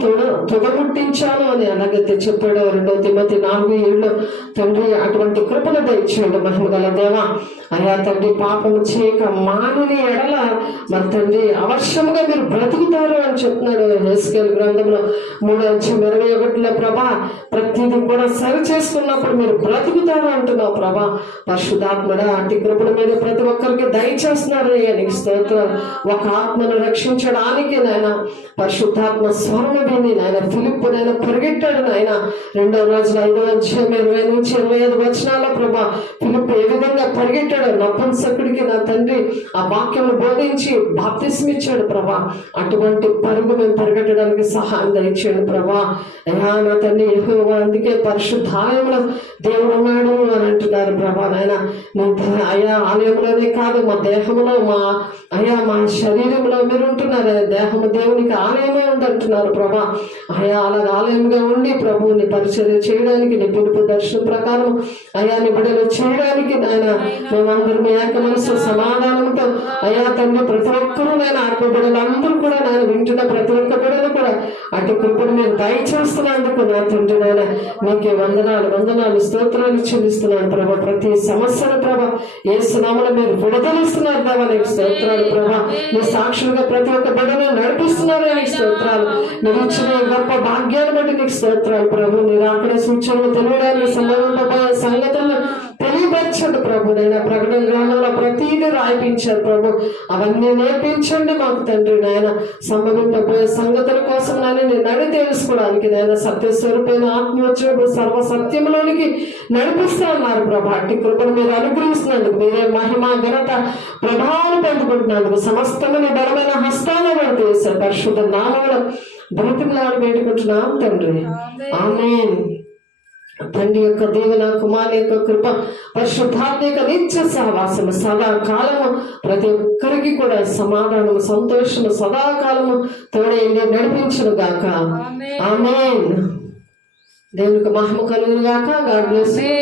తొగముట్టించాను అని ఎలాగైతే చెప్పాడు 2 తిమోతి 4:7 తండ్రి. అటువంటి కృపను దయచేయండి మహిమగల దేవా అయ్యా. తండ్రి పాపము చేయక మానిని ఎడల మరి తండ్రి అవశ్యముగా మీరు బ్రతుకుతారు అని చెప్తున్నాడు హెస్కేల్ గ్రంథంలో 3:21 ప్రభా. ప్రతిదీ కూడా సరి చేసుకున్నప్పుడు మీరు బ్రతుకుతారు అంటున్నావు ప్రభా. పరిశుద్ధాత్మడా, అట్టి కృపణ మీద ప్రతి ఒక్కరికి దయచేస్తున్నారు అయ్యా. నీకు స్తోత్రం. ఒక ఆత్మను రక్షించడానికి నాయన పరిశుద్ధాత్మ స్వరము విని నాయన ఫిలిప్పు నాయన పరిగెట్టాడు నాయన. 2వ రాజుల 5వ అధ్యాయం 20-25 ప్రభా ఫిలిప్పు ఏ విధంగా పరిగెట్టాడు, నపుంసకుడికి నా తండ్రి ఆ వాక్యం బోధించి బాప్తిస్మ ఇచ్చాడు ప్రభా. అటువంటి పరుగు మేము పరిగెట్టడానికి సహాయం దయచేయండి ప్రభా అయ్యా. నా తండ్రి యెహోవా అందుకే పరిశుద్ధాలయంలో దేవుడు ఉన్నాడు అని అంటున్నారు ప్రభా నాయన. అయ్యా ఆలయంలోనే కాదు, మా దేహంలో మా శరీరంలో మీరు ఉంటున్నారు. దేహము దేవునికి ఆలయమే ఉందంటున్నారు ప్రభా అయ్యా. అలాగే ఆలయంగా ఉండి ప్రభువుని పరిచర్య చేయడానికి, నీ పిలుపు దర్శనం ప్రకారం అయ్యా నీ బిడ్డలు చేయడానికి నాయన మేమందరూ మీ యొక్క మనసు సమాధానంతో అయ్యా తండ్రి ప్రతి ఒక్కరూ నేను ఆత్మ బిడ్డలు అందరూ కూడా నేను వింటున్న ప్రతి ఒక్క బిడ్డలు కూడా అటు కృపను మీరు దయచేస్తున్నందుకు నా తండ్రి నాయన నీకే వందనాలు స్తోత్రాలు చెల్లిస్తున్నాను ప్రభా. ప్రతి సమస్యను ప్రభా యేసునామములో మీరు విడుదలిస్తున్నారు ప్రభా. నీకు స్తోత్రాలు ప్రభా. నీ సాక్షులుగా ప్రతి ఒక్క బిడ్డను నడిపిస్తున్నారు. నీకు స్తోత్రాలు. నువ్వు ఇచ్చిన గొప్ప భాగ్యాన్ని బట్టి నీకు స్తోత్రాలు ప్రభు. నీ రాకడ సూచనలు తెలియడానికి సంబంధింపబోయే సంగతులను తెలియపరచండి ప్రభు. నైనా ప్రకటన గ్రంథంలో ప్రతిదీ రాయిపించారు ప్రభు. అవన్నీ నేర్పించండి మాకు తండ్రి నాయన. సంభవింపబోయే సంగతుల కోసం నేను నడి తెలుసుకోవడానికి నాయన సత్యస్వరూపైన ఆత్మ వచ్చినప్పుడు సర్వ సత్యంలోనికి నడిపిస్తా ఉన్నారు ప్రభా. అట్టి కృపను మీరు అనుగ్రహిస్తున్నందుకు మీరే మహిమ ఘనత ప్రభావం పొందుకుంటున్నందుకు సమస్తమని బలమైన హస్తాలను వేశారు. పరిశుద్ధ నామములో బ్రతిమలాడి వేడుకుంటున్నాం తండ్రి. ఆమేన్. తండ్రి యొక్క దేవుని కుమారుని యొక్క కృప పరిశుద్ధాత్మ యొక్క నిత్య సహవాసము సదాకాలము ప్రతి ఒక్కరికి కూడా సమాధానము సంతోషము సదాకాలము తోడే నడిపించును గాక. ఆమేన్. దేవునికి మహిమ కలుగును గాక. God bless you.